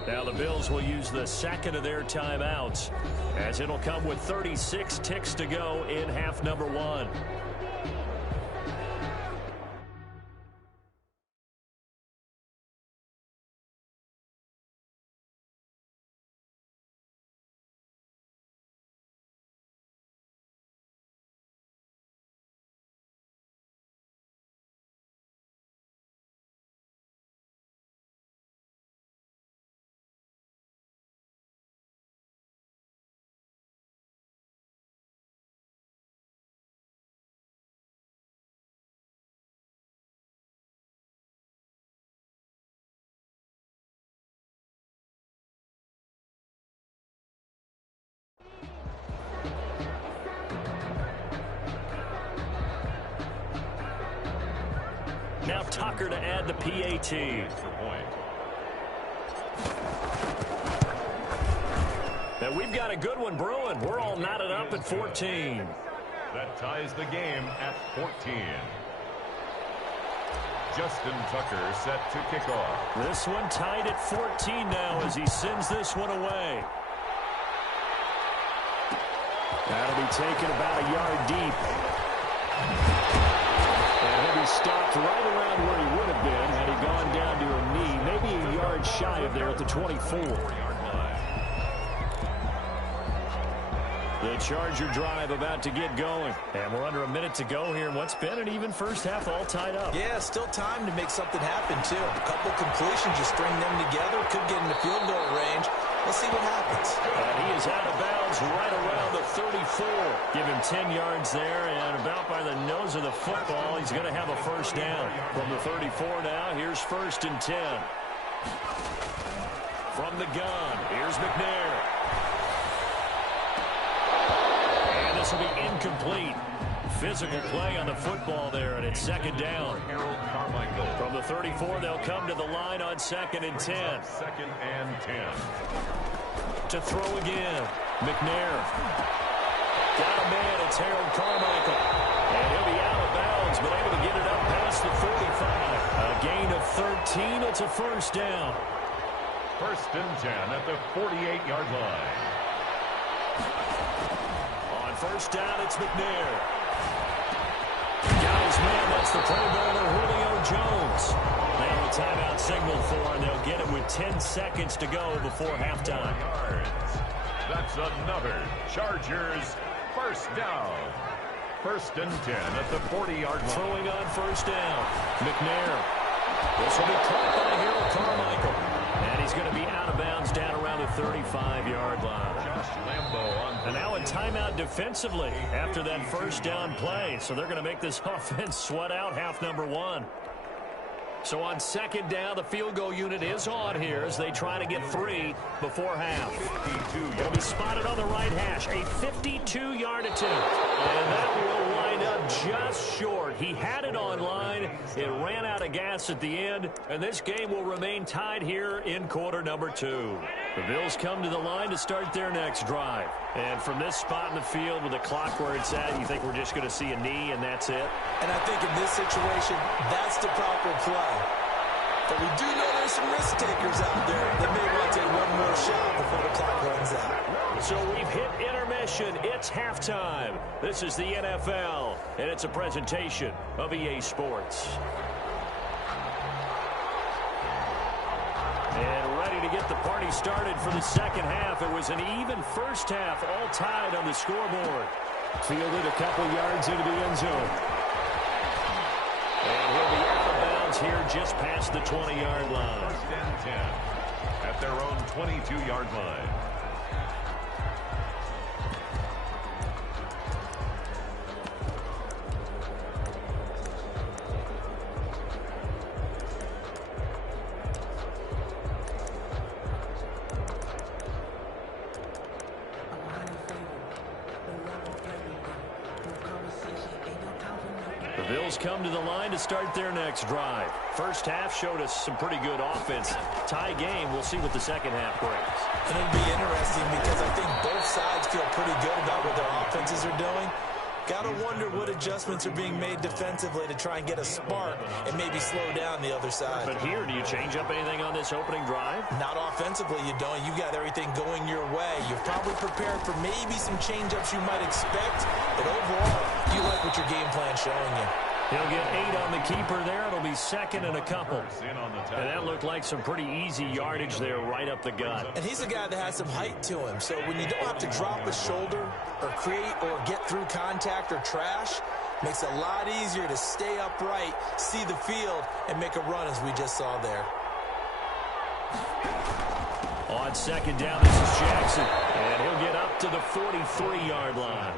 Now the Bills will use the 2nd of their timeouts, as it'll come with 36 ticks to go in half number 1. Now Tucker to add the PAT. And we've got a good one brewing. We're all knotted up at 14. That ties the game at 14. Justin Tucker set to kick off. This one tied at 14 now as he sends this one away. That'll be taken about a yard deep. And he'll be stopped right around where he would have been had he gone down to a knee, maybe a yard shy of there at the 24. The Charger drive about to get going. And we're under a minute to go here in what's been an even first half, all tied up. Yeah, still time to make something happen, too. A couple completions, just string them together. Could get into field goal range. Let's see what happens. And he is is out of bounds right around the 34. Give him 10 yards there, and about by the nose of the football, he's going to have a first down. From the 34 now, here's 1st and 10. From the gun, here's McNair. And this will be incomplete. Physical play on the football there, and it's 2nd down. From the 34, they'll come to the line on 2nd and 10. 2nd and 10. To throw again. McNair. Got a man. It's Harold Carmichael. And he'll be out of bounds, but able to get it up past the 45. A gain of 13. It's a first down. 1st and 10 at the 48-yard line. On first down, it's McNair. Got his man. That's the Pro Bowler, Julio Jones. Now a timeout signal for, and they'll get it with 10 seconds to go before halftime. That's another Chargers first down. 1st and 10 at the 40-yard line. Throwing on first down. McNair. This will be caught by Harold Carmichael. And he's going to be out of bounds down around the 35-yard line. And now a timeout defensively after that first down play. So they're going to make this offense sweat out half number 1. So on 2nd down, the field goal unit is on here as they try to get 3 before half. It'll be spotted on the right hash. A 52-yard attempt. And that will line up just short. He had it on line. It ran out of gas at the end. And this game will remain tied here in quarter number 2. The Bills come to the line to start their next drive. And from this spot in the field with the clock where it's at, you think we're just going to see a knee and that's it? And I think in this situation, that's the proper play. But we do know there's some risk takers out there that may want to take one more shot before the clock runs out. So we've hit intermission. It's halftime. This is the NFL, and it's a presentation of EA Sports. And ready to get the party started for the second half. It was an even first half, all tied on the scoreboard. Fielded a couple yards into the end zone. And he'll be out of bounds here just past the 20-yard line. 1st and 10 at their own 22-yard line. Bills come to the line to start their next drive. First half showed us some pretty good offense. Tie game. We'll see what the second half brings. And it'll be interesting because I think both sides feel pretty good about what their offenses are doing. Got to wonder what adjustments are being made defensively to try and get a spark and maybe slow down the other side. But here, do you change up anything on this opening drive? Not offensively, you don't. You got everything going your way. You're probably prepared for maybe some change-ups you might expect. But overall, you like what your game plan's showing you. He'll get 8 on the keeper there. It'll be 2nd and a couple. And that looked like some pretty easy yardage there right up the gut. And he's a guy that has some height to him. So when you don't have to drop a shoulder or create or get through contact or trash, makes it a lot easier to stay upright, see the field, and make a run as we just saw there. On 2nd down, this is Jackson. And he'll get up to the 43-yard line.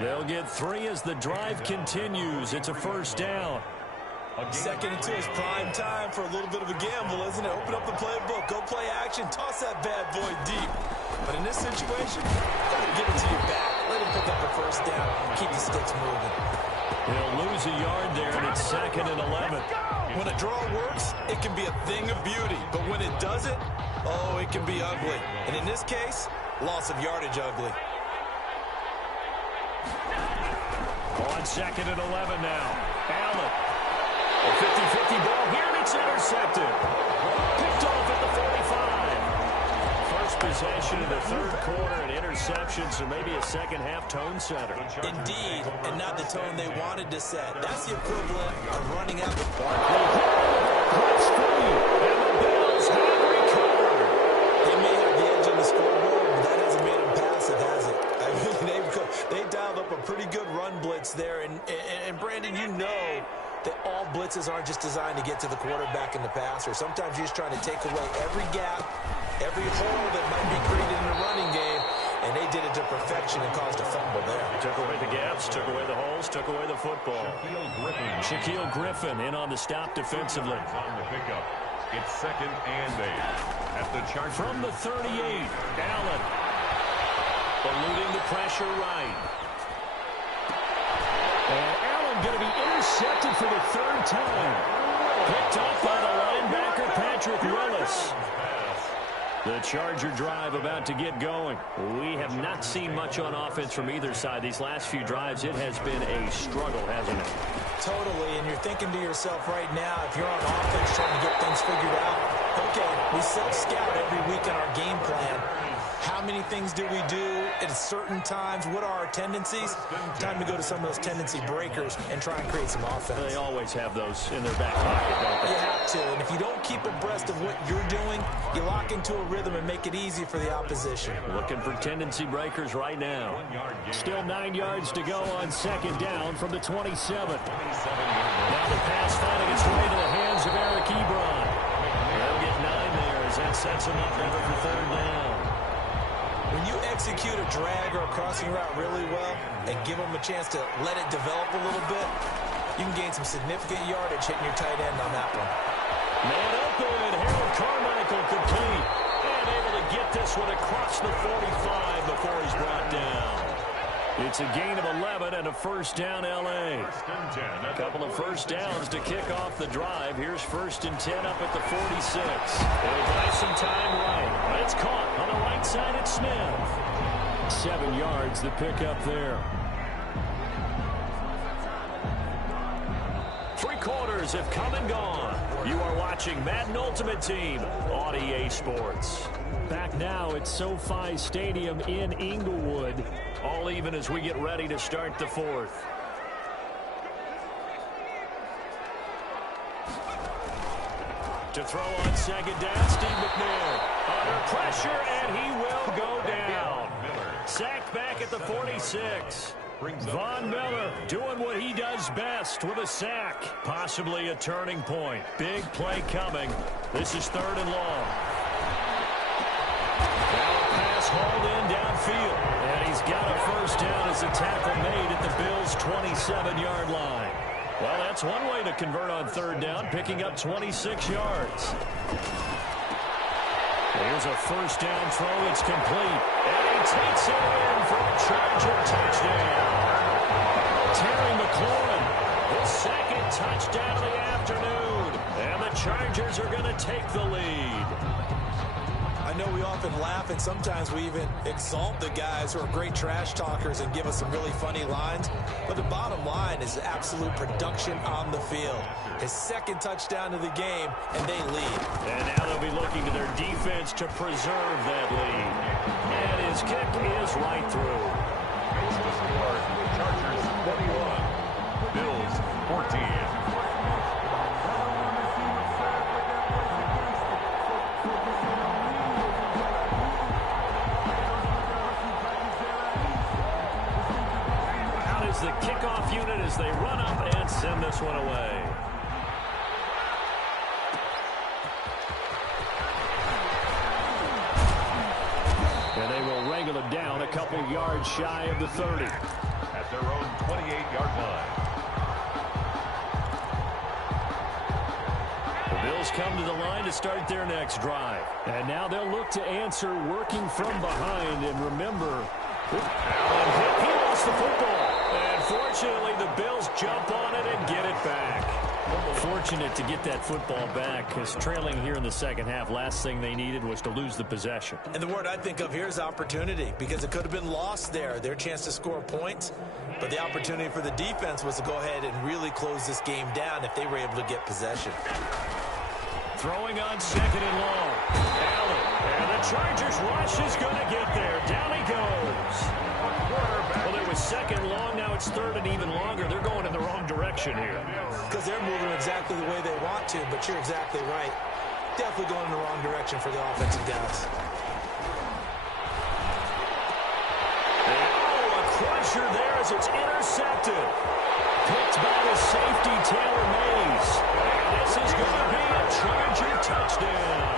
They'll get 3 as the drive continues. It's a first down. 2nd and 2 is prime time for a little bit of a gamble, isn't it? Open up the playbook, go play action, toss that bad boy deep. But in this situation, let him give it to your back. Let him pick up the first down. Keep the sticks moving. He'll lose a yard there, and it's 2nd and 11. When a draw works, it can be a thing of beauty. But when it doesn't, oh, it can be ugly. And in this case, loss of yardage ugly. On 2nd and 11 now. Allen. A 50-50 ball here, and it's intercepted. Picked off at the 45. First possession of the third quarter, an interception, so maybe a second-half tone setter. Indeed, and not the tone they wanted to set. That's the equivalent of running out the That's free, and the Bills have recovered. They may have the edge on the scoreboard, but that hasn't made them passive, has it? I mean, they dialed up a pretty good run blitz there, and Brandon, you know that all blitzes aren't just designed to get to the quarterback and the passer. Sometimes you're just trying to take away every gap, every hole that might be created in a running game, and they did it to perfection and caused a fumble there. Took away the gaps, took away the holes, took away the football. Shaquille Griffin in on the stop defensively. On the pickup. It's 2nd and 8 at the Chargers. From the 38, Allen. Eluding the pressure right. And Allen going to be intercepted for the 3rd time. Picked off by the linebacker, Patrick Willis. The Charger drive about to get going. We have not seen much on offense from either side. These last few drives, it has been a struggle, hasn't it? Totally, and you're thinking to yourself right now, if you're on offense trying to get things figured out, okay, we self-scout every week in our game plan. How many things do we do at certain times? What are our tendencies? Time to go to some of those tendency breakers and try and create some offense. They always have those in their back pocket, don't they? You have to, and if you don't keep abreast of what you're doing, you lock into a rhythm and make it easy for the opposition. Looking for tendency breakers right now. Still 9 yards to go on 2nd down from the 27. Now the pass finding its way to the hands of Eric Ebron. They'll get 9 there as that sets him up better for 3rd down. When you execute a drag or a crossing route really well and give them a chance to let it develop a little bit, you can gain some significant yardage hitting your tight end on that one. Man open, Harold Carmichael complete. And able to get this one across the 45 before he's brought down. It's a gain of 11 and a 1st down L.A. A couple of 1st downs to kick off the drive. Here's 1st and 10 up at the 46. They'll buy some time right. It's caught on the right side at Smith. 7 yards the pickup there. 3 quarters have come and gone. You are watching Madden Ultimate Team on EA Sports. Back now at SoFi Stadium in Inglewood. All even as we get ready to start the 4th. To throw on 2nd down, Steve McNair. Under pressure, and he will go down. Sacked back at the 46. Von Miller doing what he does best with a sack. Possibly a turning point. Big play coming. This is 3rd and long. Now a pass hauled in downfield. And he's got a 1st down as a tackle made at the Bills' 27-yard line. Well, that's one way to convert on 3rd down, picking up 26 yards. Here's a 1st down throw. It's complete. And he takes it in for a Charger touchdown. Terry McLaurin, his 2nd touchdown of the afternoon. And the Chargers are going to take the lead. I know we often laugh, and sometimes we even exalt the guys who are great trash talkers and give us some really funny lines. But the bottom line is absolute production on the field. His 2nd touchdown of the game, and they lead. And now they'll be looking to their defense to preserve that lead. And his kick is right through. Chargers 21, Bills 14. The kickoff unit as they run up and send this one away. And they will wrangle it down a couple yards shy of the 30. At their own 28-yard line. The Bills come to the line to start their next drive. And now they'll look to answer working from behind. And remember, Allen, he lost the football. And fortunately, the Bills jump on it and get it back. Fortunate to get that football back, because trailing here in the 2nd half, last thing they needed was to lose the possession. And the word I think of here is opportunity, because it could have been lost there, their chance to score points. But the opportunity for the defense was to go ahead and really close this game down if they were able to get possession. Throwing on 2nd and long. Allen, and the Chargers rush is going to get there. Down he goes. Well, there was 2nd long, now it's 3rd and even longer. They're going in the wrong direction here. Because they're moving exactly the way they want to, but you're exactly right. Definitely going in the wrong direction for the offensive guys. Oh, a crusher there as it's intercepted. Picked by the safety, Taylor Mays. And this is going to be a Charger touchdown.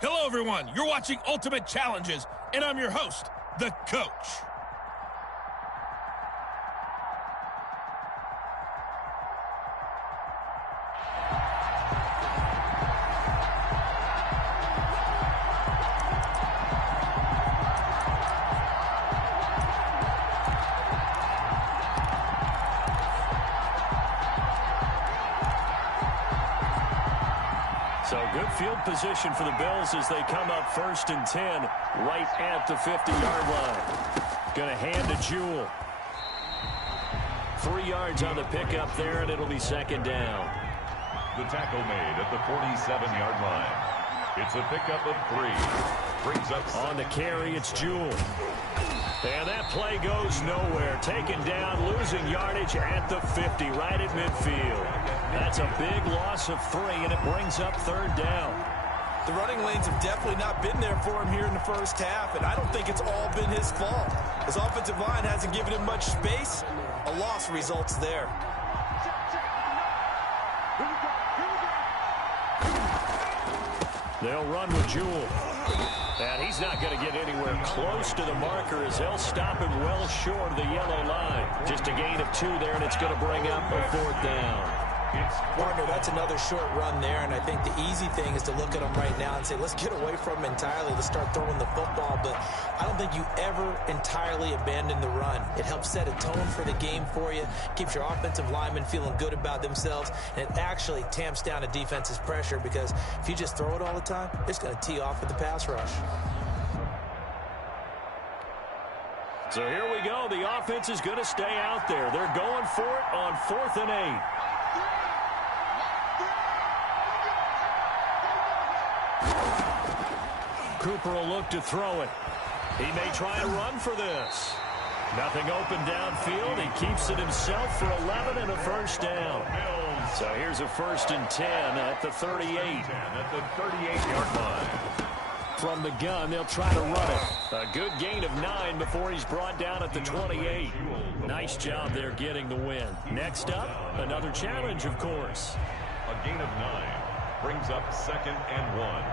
Hello, everyone. You're watching Ultimate Challenges, and I'm your host, the Coach. So good field position for the Bills as they come up 1st and 10 right at the 50-yard line. Going to hand to Jewell. 3 yards on the pickup there, and it'll be 2nd down. The tackle made at the 47-yard line. It's a pickup of 3. Brings up on the carry, it's Jewell. And that play goes nowhere. Taken down, losing yardage at the 50, right at midfield. That's a big loss of 3, and it brings up 3rd down. The running lanes have definitely not been there for him here in the first half, and I don't think it's all been his fault. His offensive line hasn't given him much space. A loss results there. They'll run with Jewell. And he's not going to get anywhere close to the marker as they'll stop him well short of the yellow line. Just a gain of 2 there, and it's going to bring up a 4th down. Partner, that's another short run there, and I think the easy thing is to look at him right now and say, let's get away from him entirely. Let's start throwing the football, but I don't think you ever entirely abandon the run. It helps set a tone for the game for you, keeps your offensive linemen feeling good about themselves, and it actually tamps down a defense's pressure because if you just throw it all the time, it's going to tee off with the pass rush. So here we go. The offense is going to stay out there. They're going for it on 4th and 8. Cooper will look to throw it. He may try and run for this. Nothing open downfield. He keeps it himself for 11 and a 1st down. So here's a 1st and 10 at the 38. At the 38-yard line. From the gun, they'll try to run it. A good gain of 9 before he's brought down at the 28. Nice job there getting the win. Next up, another challenge, of course. A gain of 9 brings up 2nd and 1.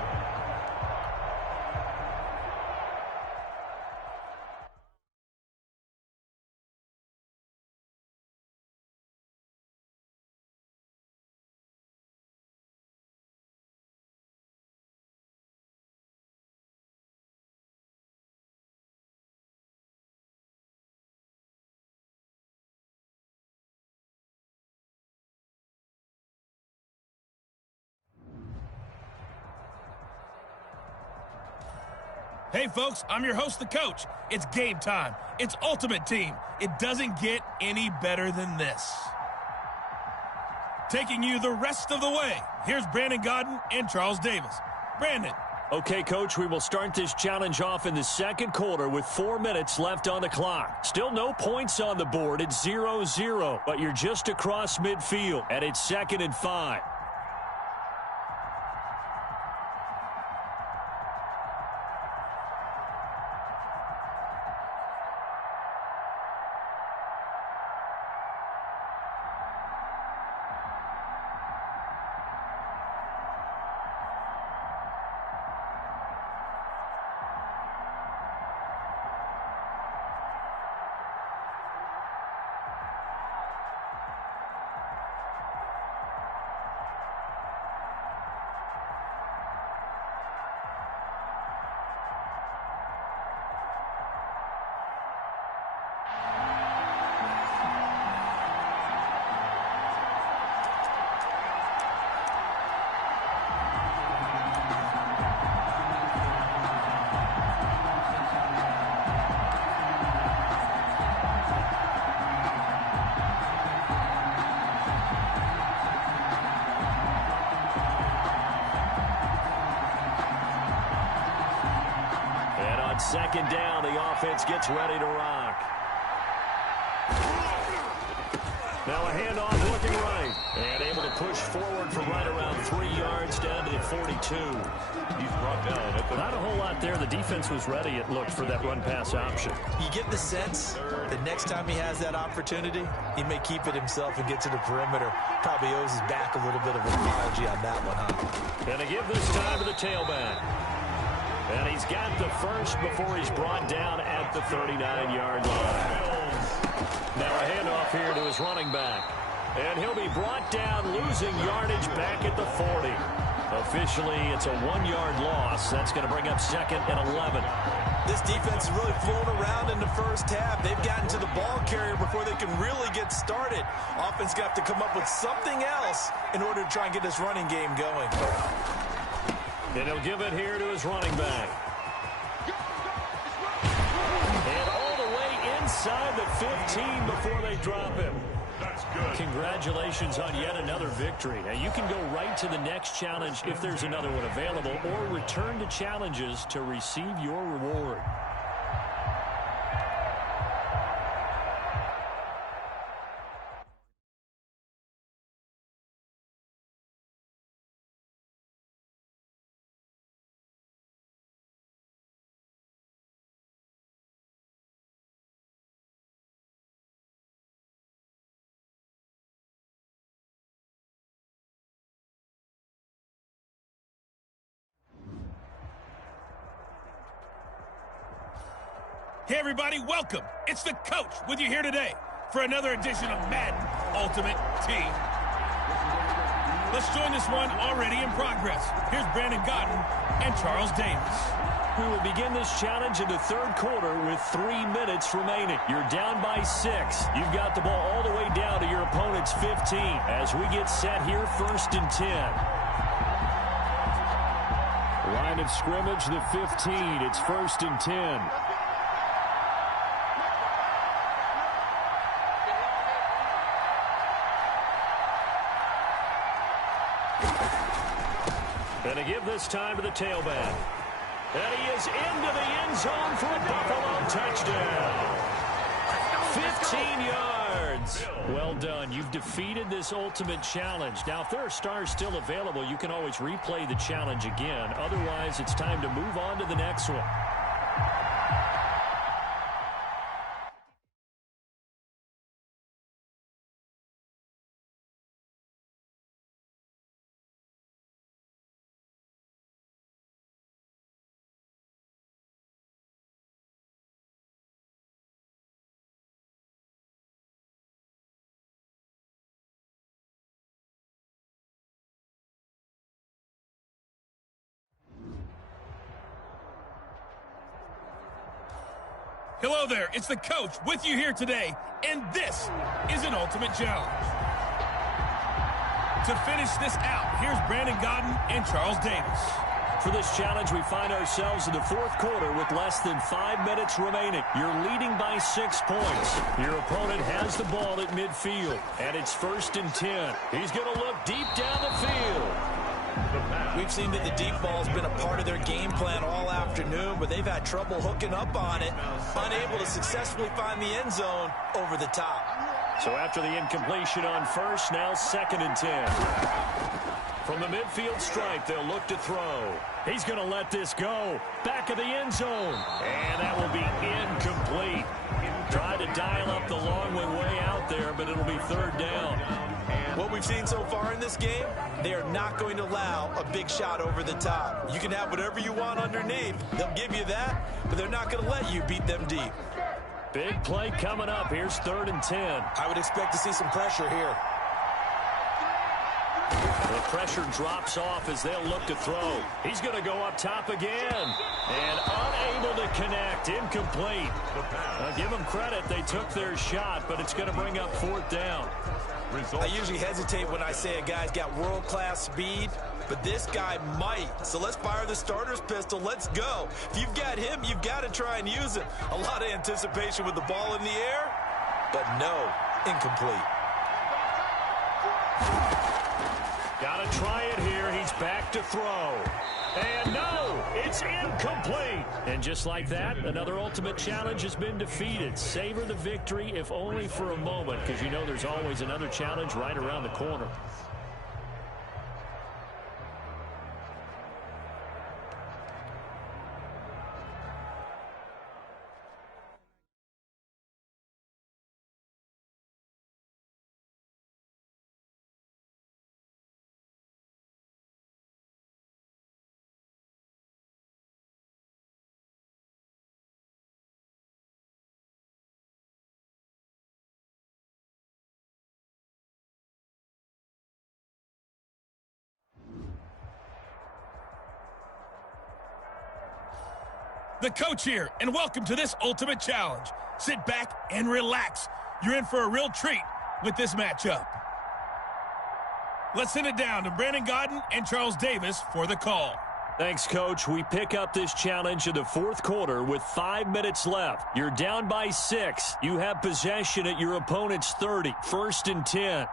Hey, folks, I'm your host, the Coach. It's game time. It's Ultimate Team. It doesn't get any better than this. Taking you the rest of the way, here's Brandon Godden and Charles Davis. Brandon. Okay, Coach, we will start this challenge off in the 2nd quarter with 4 minutes left on the clock. Still no points on the board. It's 0-0, but you're just across midfield, and it's 2nd and 5. On 2nd down, the offense gets ready to rock. Now a handoff looking right. And able to push forward from right around 3 yards down to the 42. He's brought down at the... Not a whole lot there. The defense was ready, it looked, for that run-pass option. You get the sense that next time he has that opportunity, he may keep it himself and get to the perimeter. Probably owes his back a little bit of an apology on that one, huh? And to give this time to the tailback. And he's got the first before he's brought down at the 39-yard line. Now a handoff here to his running back. And he'll be brought down, losing yardage back at the 40. Officially, it's a 1-yard loss. That's going to bring up 2nd and 11. This defense is really fooling around in the first half. They've gotten to the ball carrier before they can really get started. Offense got to come up with something else in order to try and get this running game going. And he'll give it here to his running back. And all the way inside the 15 before they drop him. That's good. Congratulations on yet another victory. Now, you can go right to the next challenge if there's another one available, or return to challenges to receive your reward. Hey, everybody, welcome. It's the coach with you here today for another edition of Madden Ultimate Team. Let's join this one already in progress. Here's Brandon Godden and Charles Davis. We will begin this challenge in the third quarter with 3 minutes remaining. You're down by 6. You've got the ball all the way down to your opponent's 15 as we get set here 1st and 10. Line of scrimmage, the 15. It's 1st and 10. And to give this time to the tailback. And he is into the end zone for a Buffalo touchdown. 15 yards. Well done. You've defeated this ultimate challenge. Now, if there are stars still available, you can always replay the challenge again. Otherwise, it's time to move on to the next one. Hello there, it's the coach with you here today, and this is an ultimate challenge. To finish this out, here's Brandon Godden and Charles Davis. For this challenge, we find ourselves in the fourth quarter with less than 5 minutes remaining. You're leading by 6 points. Your opponent has the ball at midfield, and it's 1st and 10. He's going to look deep down the field. We've seen that the deep ball has been a part of their game plan all afternoon, but they've had trouble hooking up on it, unable to successfully find the end zone over the top. So after the incompletion on first, now 2nd and 10. From the midfield stripe, they'll look to throw. He's going to let this go. Back of the end zone. And that will be incomplete. Tried to dial up the long way out there, but it'll be 3rd down. What we've seen so far in this game, they are not going to allow a big shot over the top. You can have whatever you want underneath. They'll give you that, but they're not going to let you beat them deep. Big play coming up. Here's 3rd and 10. I would expect to see some pressure here. The pressure drops off as they'll look to throw. He's going to go up top again. And unable to connect. Incomplete. Give them credit. They took their shot, but it's going to bring up 4th down. I usually hesitate when I say a guy's got world-class speed, but this guy might. So let's fire the starter's pistol. Let's go. If you've got him, you've got to try and use him. A lot of anticipation with the ball in the air, but no, incomplete. Got to try it here. He's back to throw. And no, it's incomplete. And just like that, another ultimate challenge has been defeated. Savor the victory, if only for a moment, because you know there's always another challenge right around the corner. The coach here, and welcome to this ultimate challenge. Sit back and relax. You're in for a real treat with this matchup. Let's send it down to Brandon Godden and Charles Davis for the call. Thanks, Coach. We pick up this challenge in the fourth quarter with 5 minutes left. You're down by 6. You have possession at your opponent's 30. 1st and 10.